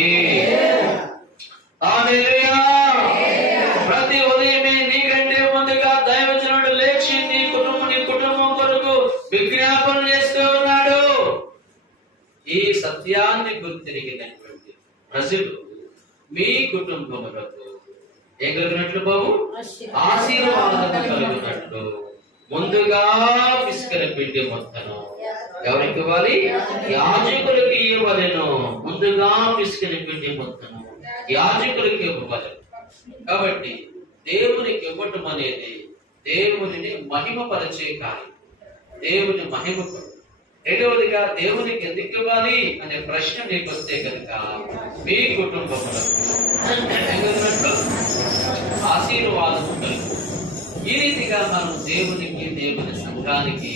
హల్లెలూయా. ప్రతి ఉదయమే నీకంటే ముందుగా దైవజనుడు లేచి నీ కుటుంబం కొరకు విజ్ఞాపన చేస్తూ ఉన్నాడు. ఈ సత్యాన్ని గుర్తిరిగినటువంటి ప్రజలు మీ కుటుంబములకు ఏం కలిగినట్లు బాబు? ఆశీర్వాదం కలుగునట్లు ముందుగా పిసికిన పిండి మొత్తను ఎవరికి ఇవ్వాలి? యాజకులకి ఇవ్వవలెను. ముందుగా పిసికిన పిండి మొత్తను యాజకులకి ఇవ్వవలెను. కాబట్టి దేవునికి ఇవ్వటం అనేది దేవునిని మహిమపరిచే కార్యం. దేవుని మహిమపరు. రెండవదిగా దేవునికి ఎందుకు ఇవ్వాలి అనే ప్రశ్న నీకు వస్తే కనుక మీ కుటుంబములకు ఆశీర్వాదము కలుగు. ఈ రీతిగా మనం దేవునికి, దేవుని సంఘానికి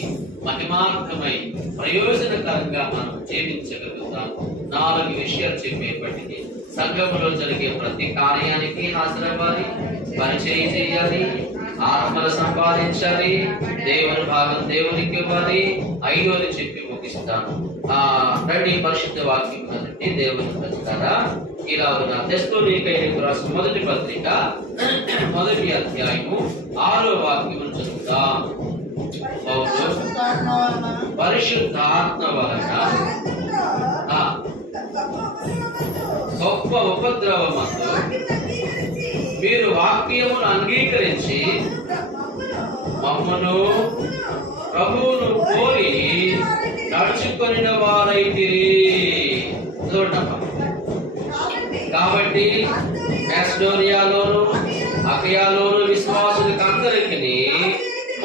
మహిమార్థమై ప్రయోజనకరంగా మనం జీవించగలుగుతాం. 4 విషయాలు చెప్పేప్పటికీ సంఘములో జరిగే ప్రతి కార్యానికి హాజరవ్వాలి, పరిచయం చేయాలి, ఆత్మలు సంపాదించాలి, దేవుని భాగం దేవునికి ఇవ్వాలి. 5వది చెప్పి ముగిస్తాను. రండి పరిశుద్ధ వాక్యం కదండి. దేవుని ప్రజలారా, ఇలాగున తెస్సలోనికైయులకు రాసిన మొదటి పత్రిక 1వ అధ్యాయము 6వ వాక్యం చదువుతాం. పరిశుద్ధాత్మ వలన గొప్ప ఉపద్రవమందు మీరు వాక్యమును అంగీకరించి మమ్మను ప్రభువును కోరి నడుచుకొనిన వారైతిరి. చూడమ్మా. కాబట్టి మాసిడోనియాలోను అకయాలోను విశ్వాసులకు అందరికీ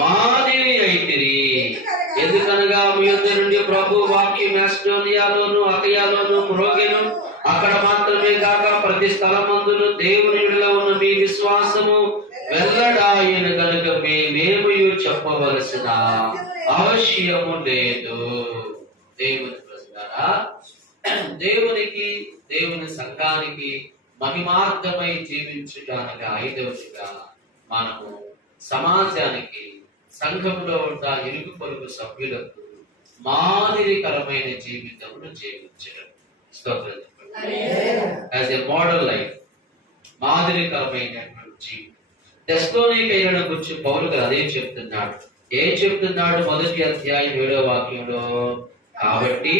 మాదిరి అయితిరి. ఎందుకనగా మీ యొద్ద నుండి ప్రభు వాక్యం మాసిడోనియాలోను అకయాలోను మ్రోగెను. అక్కడ మాత్రమే కాక ప్రతి స్థలమందును దేవుని విడుదల ఉన్న మీ విశ్వాసము వెల్లడాయను కనుక మేము చెప్పవలసిన అవశ్యము లేదు. దేవుని ప్రజలారా, దేవునికి దేవుని సంఘానికి మహిమార్థమై జీవించడానికి ఐదవదిగా మనము సమాజానికి సంఘములో ఉన్న ఇరుగు పొరుగు సభ్యులకు మాదిరికరమైన జీవితమును జీవించడం. స్తోత్రం చెప్పండి. యాజ్ ఎ మోడల్ లైఫ్, మాదిరికరమైనటువంటి జీవితం. తెస్సలోనికైయులను గురించి పౌలు గారు అదే చెప్తున్నాడు. ఏం చెప్తున్నాడు? 1వ అధ్యాయం 7వ వాక్యంలో, కాబట్టి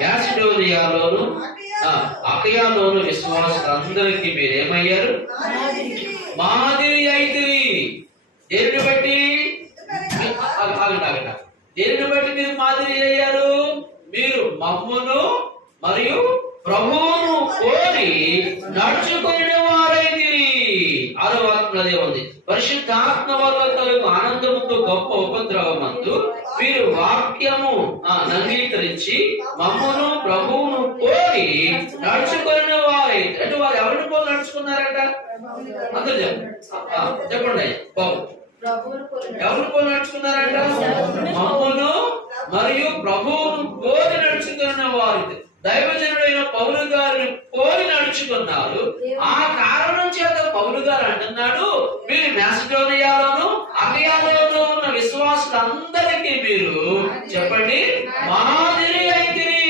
మాసిడోనియాలోను అకయాలోను విశ్వాసులందరికీ మీరేమయ్యారు? మాదిరి అయితిరి. దేనిని బట్టి? దేనిని బట్టి మీరు మాదిరి అయ్యారు? మీరు మమ్మును మరియు ప్రభువును కోరి నడుచుకునే వారైతిరి. 6వ వాక్యం అదే ఉంది. పరిశుద్ధాత్మ వల్ల కలుగు ఆనందముతో గొప్ప ఉపద్రవమందు మీరు వాక్యము అంగీకరించి మమ్మును ప్రభువును కోరి నడుచుకునే వారైతే. అంటే వారు ఎవరిని పోలి నడుచుకున్నారట? అందరూ చెప్పండి. ఎవరు పోలి నడుచుకున్నారంట? మమ్మును మరియు ప్రభువును కోరి నడుచుకున్న వారు. దైవజనుడైన పౌలు గారిని పోలి నడుచుకున్నారు. ఆ కారణం చేత పౌలు గారు అంటున్నాడు, మీరు మాసిడోనియాలోను అకయాలోను ఉన్న విశ్వాసులందరికీ మీరు చెప్పండి మాదిరి అయితిరి.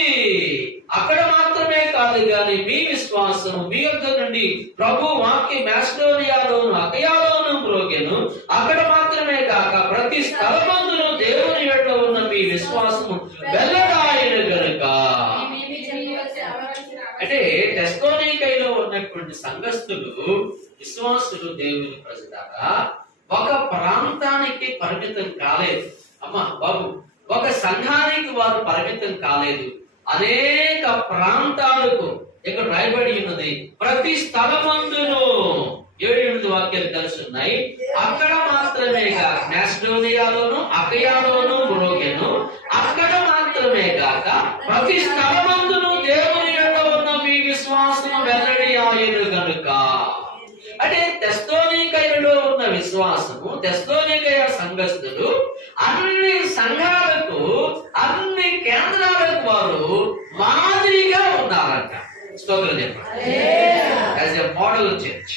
అక్కడ మాత్రమే కాదు గాని మీ విశ్వాసము మీ యొద్ద నుండి ప్రభు వాక్యం మాసిడోనియాలోను అకయాలోను మ్రోగెను. అక్కడ మాత్రమే కాక ప్రతి స్థలమందును దేవుని యొద్ద ఉన్న మీ విశ్వాసము వెల్లడాయను గనుక. అంటే తెస్సలోనికైలో ఉన్నటువంటి సంఘస్థులు విశ్వాసులు దేవుని ప్రజలారా ఒక ప్రాంతానికి పరిమితం కాలేదు. అమ్మా బాబు, ఒక సంఘానికి వారు పరిమితం కాలేదు. అనేక ప్రాంతాలకు ఇక్కడ రాయబడి ఉన్నది. ప్రతి స్థలమందును 7 వాక్యాలు కలిసి ఉన్నాయి. అక్కడ మాత్రమే కాక మాసిడోనియాలోను అకయాలోను మ్రోగెను. అక్కడ మాత్రమే కాక ప్రతి స్థలమందును దేవుని యొక్క ఉన్న మీ విశ్వాసం వెల్లడి ఆయను గనుక. అంటే తెస్సలోనికైలో ఉన్న విశ్వాసము, తెస్సలోనికయ సంఘస్థులు అన్ని సంఘాలకు అన్ని కేంద్రాలకు వారు మాదిరిగా ఉన్నారంట. స్తోత్రం చెప్పండి. As a model church.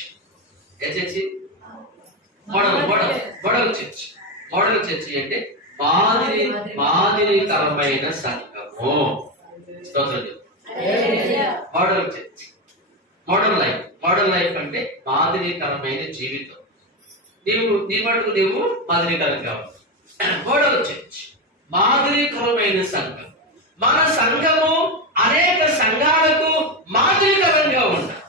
Model church అంటే మాదిరికరమైన సంఘము. స్తోత్రం చెప్పండి. మోడల్ చర్చ్, మోడల్ లైఫ్ అంటే మాదిరికరమైన జీవితం. నీ మటుకు నీవు మాదిరికరంగా ఉంటావు. మోడల్ చర్చ్ మాదిరికరమైన సంఘం. మన సంఘము అనేక సంఘాలకు మాదిరికరంగా ఉండాలి.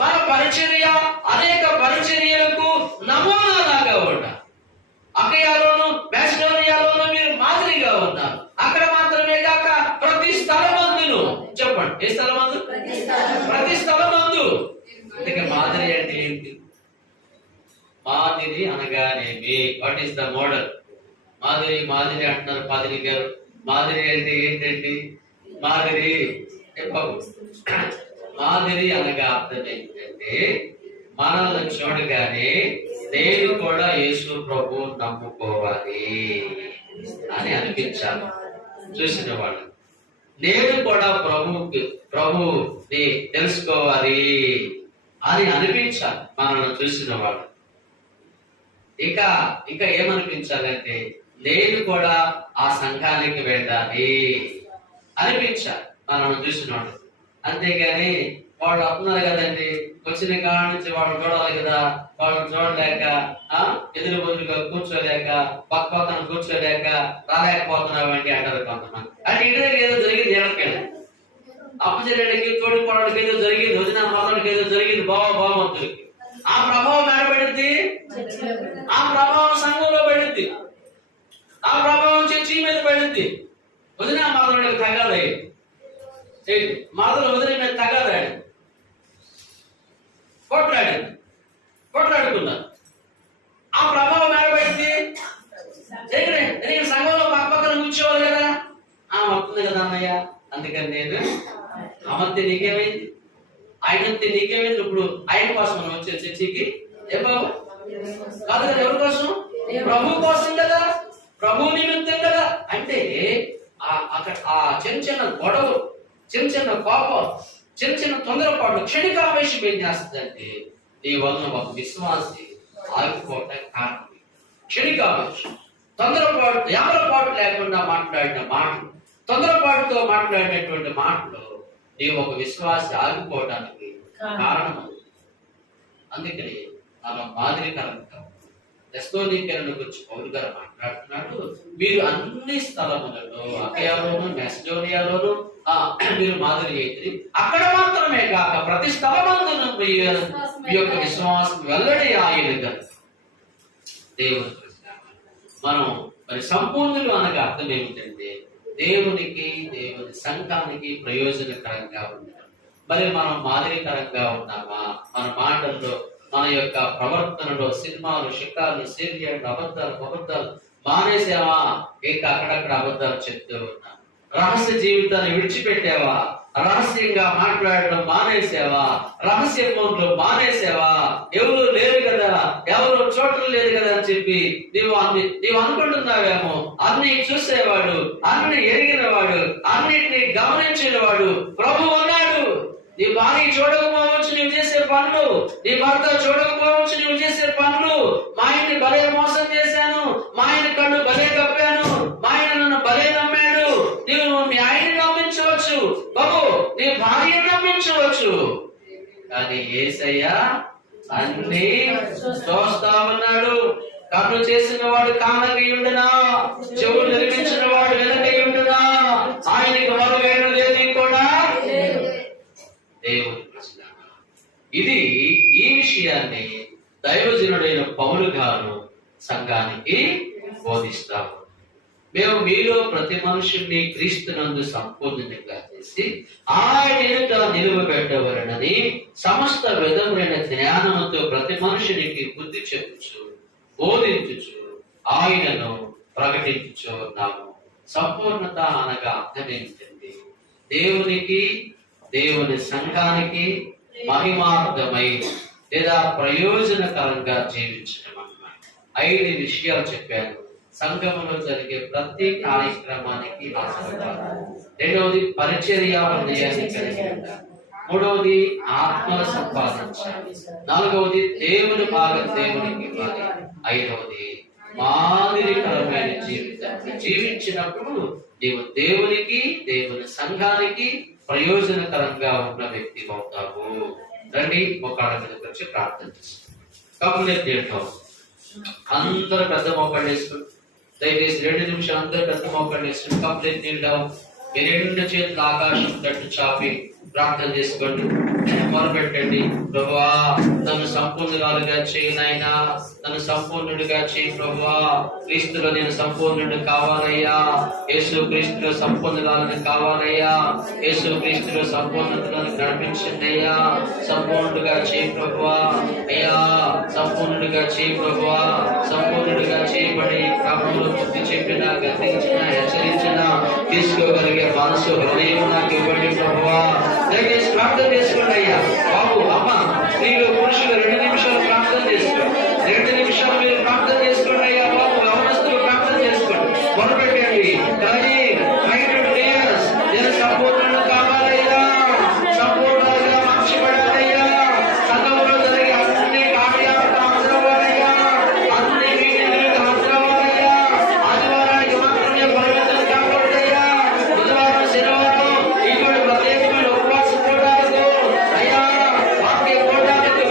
మన పరిచర్య అనేక పరిచర్యలకు నమూనాలాగా ఉండాలి. అకయాలోను మాసిడోనియాలోను మీరు మాదిరిగా ఉన్నారు. అక్కడ మాత్రమే కాక ప్రతి స్థలమందును చెప్పండి. ఏ స్థలమందు? ప్రతి స్థలమందు. అందుకే మాదిరి అంటే ఏంటి? మాదిరి అనగానేమి? What is the model? మాదిరి అంటున్నారు పాదిరి గారు. మాదిరి అంటే ఏంటండి? మాదిరి మాదిరి అనగా అర్థం ఏంటంటే మనల్ని చూడగానే నేను కూడా యేసు ప్రభు నమ్ముకోవాలి అని అనిపించాలి చూసిన వాళ్ళు. నేను కూడా ప్రభుని తెలుసుకోవాలి అని అనిపించాలి మనల్ని చూసిన వాళ్ళు. ఇంకా ఏమనిపించాలంటే నేను కూడా ఆ సంఘానికి వెళ్ళాలి అనిపించాలి మనల్ని చూసిన వాళ్ళు. అంతేగాని వాళ్ళు వస్తున్నారు కదండి, వచ్చిన కాడ నుంచి వాళ్ళు చూడాలి కదా, వాళ్ళు చూడలేక ఎదురు బదులుగా కూర్చోలేక పక్కన కూర్చోలేక రాలేకపోతున్నామండి అంటారు కొంతమంది. అంటే ఇంటి దగ్గర ఏదో జరిగింది, ఎవరికైనా అప్పచెల్లెడికి తోడుకోవడానికి ఏదో జరిగింది, వదిన మరణానికి ఏదో జరిగింది భావమంతులకి. ఆ ప్రభావం ఏడబడింది, ఆ ప్రభావం సంఘంలో పడింది, ఆ ప్రభావం చర్చి మీద పడింది. వదిన మరణానికి తగ్గదయ్యి మాటలు వదిలి మీద తగాదాడు, కొట్లాడుకున్నారు. ఆ ప్రభావం ఏడబెట్టింది. నేను సంఘంలో పక్కన కూర్చోవాలి కదా, వస్తుంది కదా అన్నయ్య, అందుకని నేను అమర్తి నీకేమైంది, ఆయనంతే నీకేమైంది. ఇప్పుడు ఆయన కోసం మనం వచ్చే చర్చికి ఏ బాబు కాదు కదా, ఎవరి కోసం? ప్రభు కోసం కదా, ప్రభు నిమిత్తం కదా. అంటే అక్కడ ఆ చిన్న గొడవ, చిన్న కోపం, చిన్న తొందరపాటు, క్షణికావేశం ఏం చేస్తుందంటే నీ వలన ఒక విశ్వాసి ఆగిపోవటానికి కారణం. క్షణికావేశం, తొందరపాటు, యామరపాటు లేకుండా మాట్లాడిన మాటలు, తొందరపాటుతో మాట్లాడినటువంటి మాటలు నీ ఒక విశ్వాసి ఆగిపోవడానికి కారణం. అందుకని మనం మాదిరికరంగా తెస్సలోనికీయుల గురించి పౌలు గారు మాట్లాడుతున్నాడు. మీరు అన్ని స్థలములలో, అకయాలోను మెసిడోనియాలోను మీరు మాదిరి అయితే, అక్కడ మాత్రమే కాక ప్రతి స్థలమందును మీ యొక్క విశ్వాసం వెల్లడి ఆయన. దేవుని మనం మరి సంపూర్ణులు అనగా అర్థం ఏమిటంటే దేవునికి, దేవుని సంఘానికి ప్రయోజనకరంగా ఉండడం. మరి మనం మాదిరికరంగా ఉన్నామా? మన మాటల్లో, మన యొక్క ప్రవర్తనలో, సినిమాలు, షికార్లు, సీరియల్, అబద్ధాలు మానేసావా? ఇంకా అక్కడక్కడ అబద్ధాలు చెప్తూ ఉన్నాం. రహస్య జీవితాన్ని విడిచిపెట్టావా? రహస్యంగా మాట్లాడడం మానేసావా? రహస్య ఫోన్లు మానేసావా? ఎవరు లేరు కదా, ఎవరు చోట్ల లేదు కదా అని చెప్పి నీవు అనుకుంటున్నావేమో. అన్ని చూసేవాడు, అన్ని ఎరిగినవాడు, అన్నిటిని గమనించినవాడు ప్రభు ఉన్నాడు. నీ భార్య చూడకపోవచ్చు నువ్వు చేసే పనులు, నీ భర్త చూడకపోవచ్చు నువ్వు చేసే పనులు. మా ఆయన్ని భలే మోసం చేశాను, మా ఆయన కళ్ళు భలే కప్పాను, మా ఆయన నన్ను భలే నమ్మాడు. నీవు మీ ఆయన్ని నమ్మించవచ్చు బాబు, నీ భార్యను నమ్మించవచ్చు, కానీ యేసయ్య అన్ని చూస్తా ఉన్నాడు. కన్ను చేసిన వాడు కానకయుండునా, చెవులు నిర్మించిన వాడు వెనకయుండునా, ఆయనకి మరుగైన లేదు కూడా. దేవుని ప్రశ్న ఇది. ఈ విషయాన్ని దైవజనుడైన పౌలు గారు సంఘానికి బోధిస్తాము. మేము మీలో ప్రతి మనుషుల్ని క్రీస్తునందు సంపూర్ణంగా చేసి ఆయన ఎదుట నిలువబెట్టవలనని సమస్త విధములైన జ్ఞానముతో ప్రతి మనుషునికి బుద్ధి చెప్పుచు, బోధించుచు, ఆయనను ప్రకటించుచు ఉన్నాము. సంపూర్ణత అనగా అర్థం ఏమిటండి? దేవునికి, దేవుని సంఘానికి మహిమార్థమై లేదా ప్రయోజనకరంగా జీవించడం అన్నమాట. 5 విషయాలు చెప్పాను. సంఘములో జరిగే ప్రతి కార్యక్రమానికి ఆశపడాలి. 2వది పరిచర్య హృదయాన్ని కలిగి ఉండాలి. 3వది ఆత్మల సంపాదించాలి. 4వది దేవుని భాగం దేవునికి ఇవ్వాలి. 5వది మాదిరికరమైన జీవితాన్ని జీవించినప్పుడు నీవు దేవునికి, దేవుని సంఘానికి ప్రయోజనకరంగా ఉన్న వ్యక్తి అవుతావు. రండి మోకాళ్ళ మీదకి వచ్చి ప్రార్థన చేస్తాం. కంప్లీట్ చేయటం అందరూ పెద్ద మోకాళ్ళు వేసుకుని దయచేసి 2 నిమిషాలు అందరూ పెద్ద మోకాళ్ళు వేసుకుని కంప్లీట్ చేయడం. మీ 2 చేతులు ఆకాశం తట్టు చాపి ప్రార్థన చేసుకోండి, మొరపెట్టండి. ప్రభువా నన్ను సంపూర్ణురాలుగా చేయి నాయనా, నన్ను సంపూర్ణుడిగా చేయి ప్రభువా. క్రీస్తులో నేను సంపూర్ణుడు కావాలయ్యా, యేసు క్రీస్తులో సంపూర్ణురాలను కావాలయ్యా, యేసు క్రీస్తులో సంపూర్ణతలను నడిపించండి అయ్యా. సంపూర్ణుడిగా చేయి ప్రభువా, అయ్యా సంపూర్ణుడిగా చేయి ప్రభువా. సంపూర్ణుడిగా చేయబడి ప్రభువును బుద్ధి చెప్పిన, గద్దించిన, హెచ్చరించిన తీసుకోగలిగే మనసు, హృదయం నాకు ఇవ్వండి ప్రభువా. దయచేసి ప్రార్థన చేసుకోండి అయ్యా. బాబు, అమ్మ, స్త్రీలు, పురుషులు 2 నిమిషాలు ప్రార్థన చేసుకోండి. 2 నిమిషాలు మీరు ప్రార్థన చేసుకోండి అయ్యా. బాబు, యవనస్తులు ప్రార్థన చేసుకోండి, మొదలుపెట్టండి. కానీ నేను సంపూర్ణ కావాలయ్యా, సంపూర్ణంగా మార్చబడాలయ్యా. సంఘంలో జరిగే అన్ని కార్యాలకు హాజరవ్వాలయ్యా, అన్ని మీటింగ్లకు హాజరవ్వాలయ్యా. ఆదివారానికి మాత్రమే పరిమితం కాకూడదయ్యా. బుధవారం, శనివారం ఇక్కడ ప్రత్యేకమైన ఉపవాసం కూడాలకు అయ్యా, వాక్య కూడానికి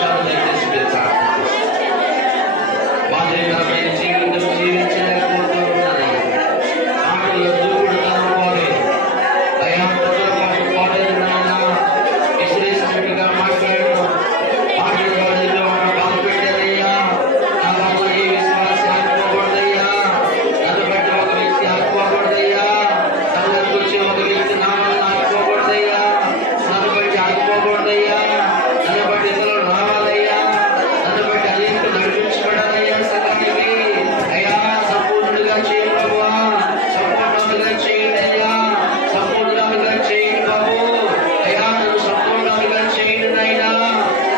ఆదేశాలు దయచేసి మీరు మాదిరికరమైన జీవితం జీవించలేకపోతూ ఉన్నదయ్యా. ఆటల్లో దూకుడుతనం పోలేదు అయ్యా, ప్రజల పాటు పోలేదు నాయన. విశ్లేషించినట్టుగా మాట్లాడడం ఆటల వాళ్ళలో బాధ పెట్టారయ్యా. నా వల్ల ఏ విశ్వాసం ఆగిపోకూడదయ్యా. నన్ను బట్టి ఒక వ్యక్తి ఆగిపోకూడదయ్యా. నన్ను గురించి ఒక వ్యక్తి నా వల్ల ఆగిపోకూడదయ్యా. నన్ను బట్టి ఆగిపోకూడదయ్యా. నన్ను బట్టి ఇతరులు రావాలయ్యా. నన్ను బట్టి అనేకులు నడిపించబడాలయ్యా. సంఘానికి అయ్యా సంపూర్ణుడిగా చేయండి ప్రభువా. సంపూర్ణుడిగా చేయండి అయ్యా. సంపూర్ణుడిగా చేయండి బాబు. అయ్యా నన్ను సంపూర్ణుడిగా చేయండి నాయనా.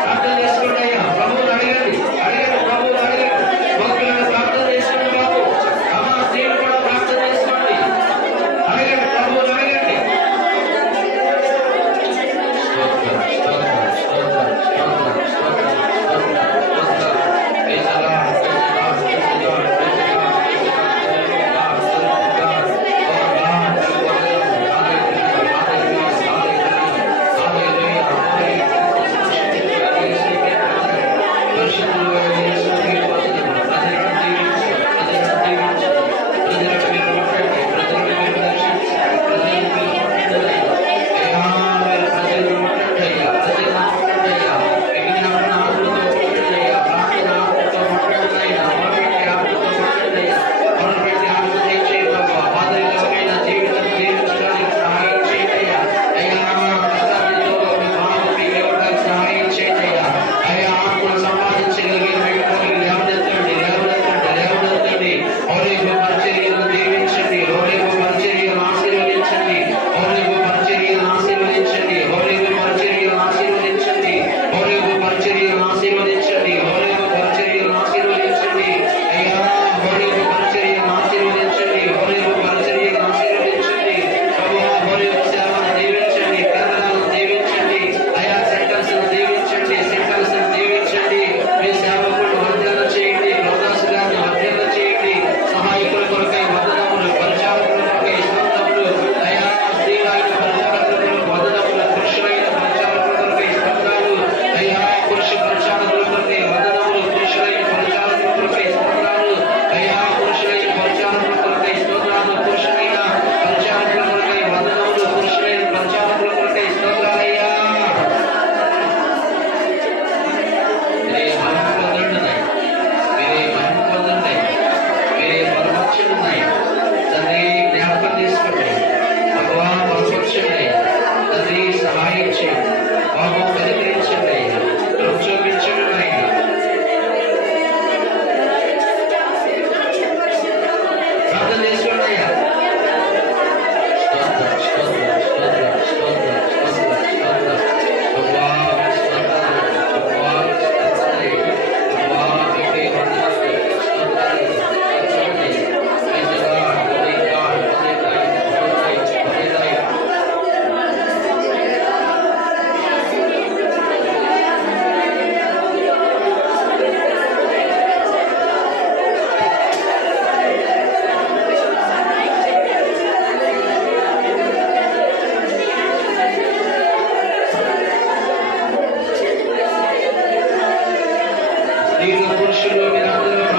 ప్రార్థన చేసుకోండి అయ్యా. ప్రభువుని అడగండి, అడగండి, ప్రభువుని అడగండి. భక్తులను ప్రార్థన చేసుకోండి బాబు. అమ్మా స్త్రీలు కూడా ప్రార్థన చేసుకోండి. అడగండి, ప్రభువుని అడగండి. స్తోత్రం, స్తోత్రం, స్తోత్రం, స్తోత్రం, స్తోత్రం, స్తోత్రం, స్తోత్రం. Praise the lord, praise the lord, praise the lord, praise the lord, praise the lord, praise the lord, praise the lord. O lord, hallelujah, hallelujah, hallelujah, hallelujah. పరిశుద్ధుడైన యేసు మీరు వదనము. ప్రజలను దీవించండి, ప్రజలను దీవించండి. ప్రజలకు మీరు మాట్లాడండి, ప్రజలను మీరు దర్శించండి, ప్రజలను మీరు మాట్లాడండి. అయ్యా మీరు ప్రజలను మాట్లాడండి అయ్యా. ప్రజలను మాట్లాడండి అయ్యా. విజ్ఞాపన ఆత్మతో మాట్లాడండి అయ్యా. ప్రార్థన ఆత్మతో మాట్లాడండి అయ్యా. మొరపెట్టి ఆత్మతో మాట్లాడండి అయ్యా. మొరపెట్టి ఆత్మ దయచేయండి ప్రభువా. మాదిరికరమైన జీవితం జీవించడానికి సహాయం చేయండి అయ్యా. అయ్యా కష్టాలతో మీ భావాన్ని లేవడానికి సహాయం చేయండి అయ్యా. అయ్యా ఆత్మను సంపాదించగలిగిన వ్యక్తులు లేవనెత్తండి, లేవనెత్తండి, లేవనెత్తండి. ఔరేపు పరిచర్యలను దీవించండి. ఔరేపు పరిచర్యలను ఆశీర్వదించండి. ఔరేపు పరిచర్యలను ఆశీర్వదించండి. ఔరేపు పరిచర్యలను ఆశీర్వదించండి. ఔరేపు పరిచర్యలను ఆశీర్వదించండి. ఔరేపు పరిచర్యలను ఆశీర్వదించండి. అయ్యా ఔరేపు పరిచర్యలను ఆశీర్వదించండి. ఔరేపు పరిచర్యలను ఆశీర్వదించండి. ప్రభువా ఔరేపు సేవను దీవించండి. కేంద్రాలను దీవించండి. అయా సెంటర్స్ను దీవించండి. సెంటర్స్ను దీవించండి. మీ సేవకులను వర్ధన చేయండి. ప్రొదాసు గారిని వర్ధన చేయండి. సహాయకుల కొరకై వందనములు, పరిచారకుల కొరకై స్తోత్రములు. అయా స్త్రీలైన పరిచారకులకు వందనములు, పురుషులైన పరిచారకుల కొరకై స్తోత్రాలు. అయ్యా పురుష పరిచారకుల కొరకై వందనములు, పురుషులైన పరిచారకుల కొరకై స్తోత్రాలు. అయ్యా పురుషులైన పరిచారకుల కొరకై స్తోత్రాలు. పురుషులైన పరిచారకుల కొరకై వందనములు, పురుషులైన పరిచారకుల కొరకై స్తోత్రాలయ్యా. మీరే మహిమ పొందండి నాయనా. మీరే మహిమ పొందండి. మీరే బలపరచండి తండ్రి. జ్ఞాపకం తీసుకోండి ప్రభువా. బలపరచండి తండ్రి. సహాయం చేయండి బాబు. కనికరించండి కృప చూపించండి నాయనా. ప్రార్థన చేసుకోండి అయ్యా. స్తోత్రం, స్తోత్రం, స్తోత్రం, స్తోత్రం, స్తోత్రం, స్తోత్రం. ప్రభువా స్తోత్రాలు, ప్రభువా స్తోత్రాలు, ప్రభువా మీకే వందనాలు, స్తోత్రాలు, స్తోత్రాలు. Praise the Lord, holy God, holy God, holy God, holy God. స్త్రీలు పురుషులు మీరందరూ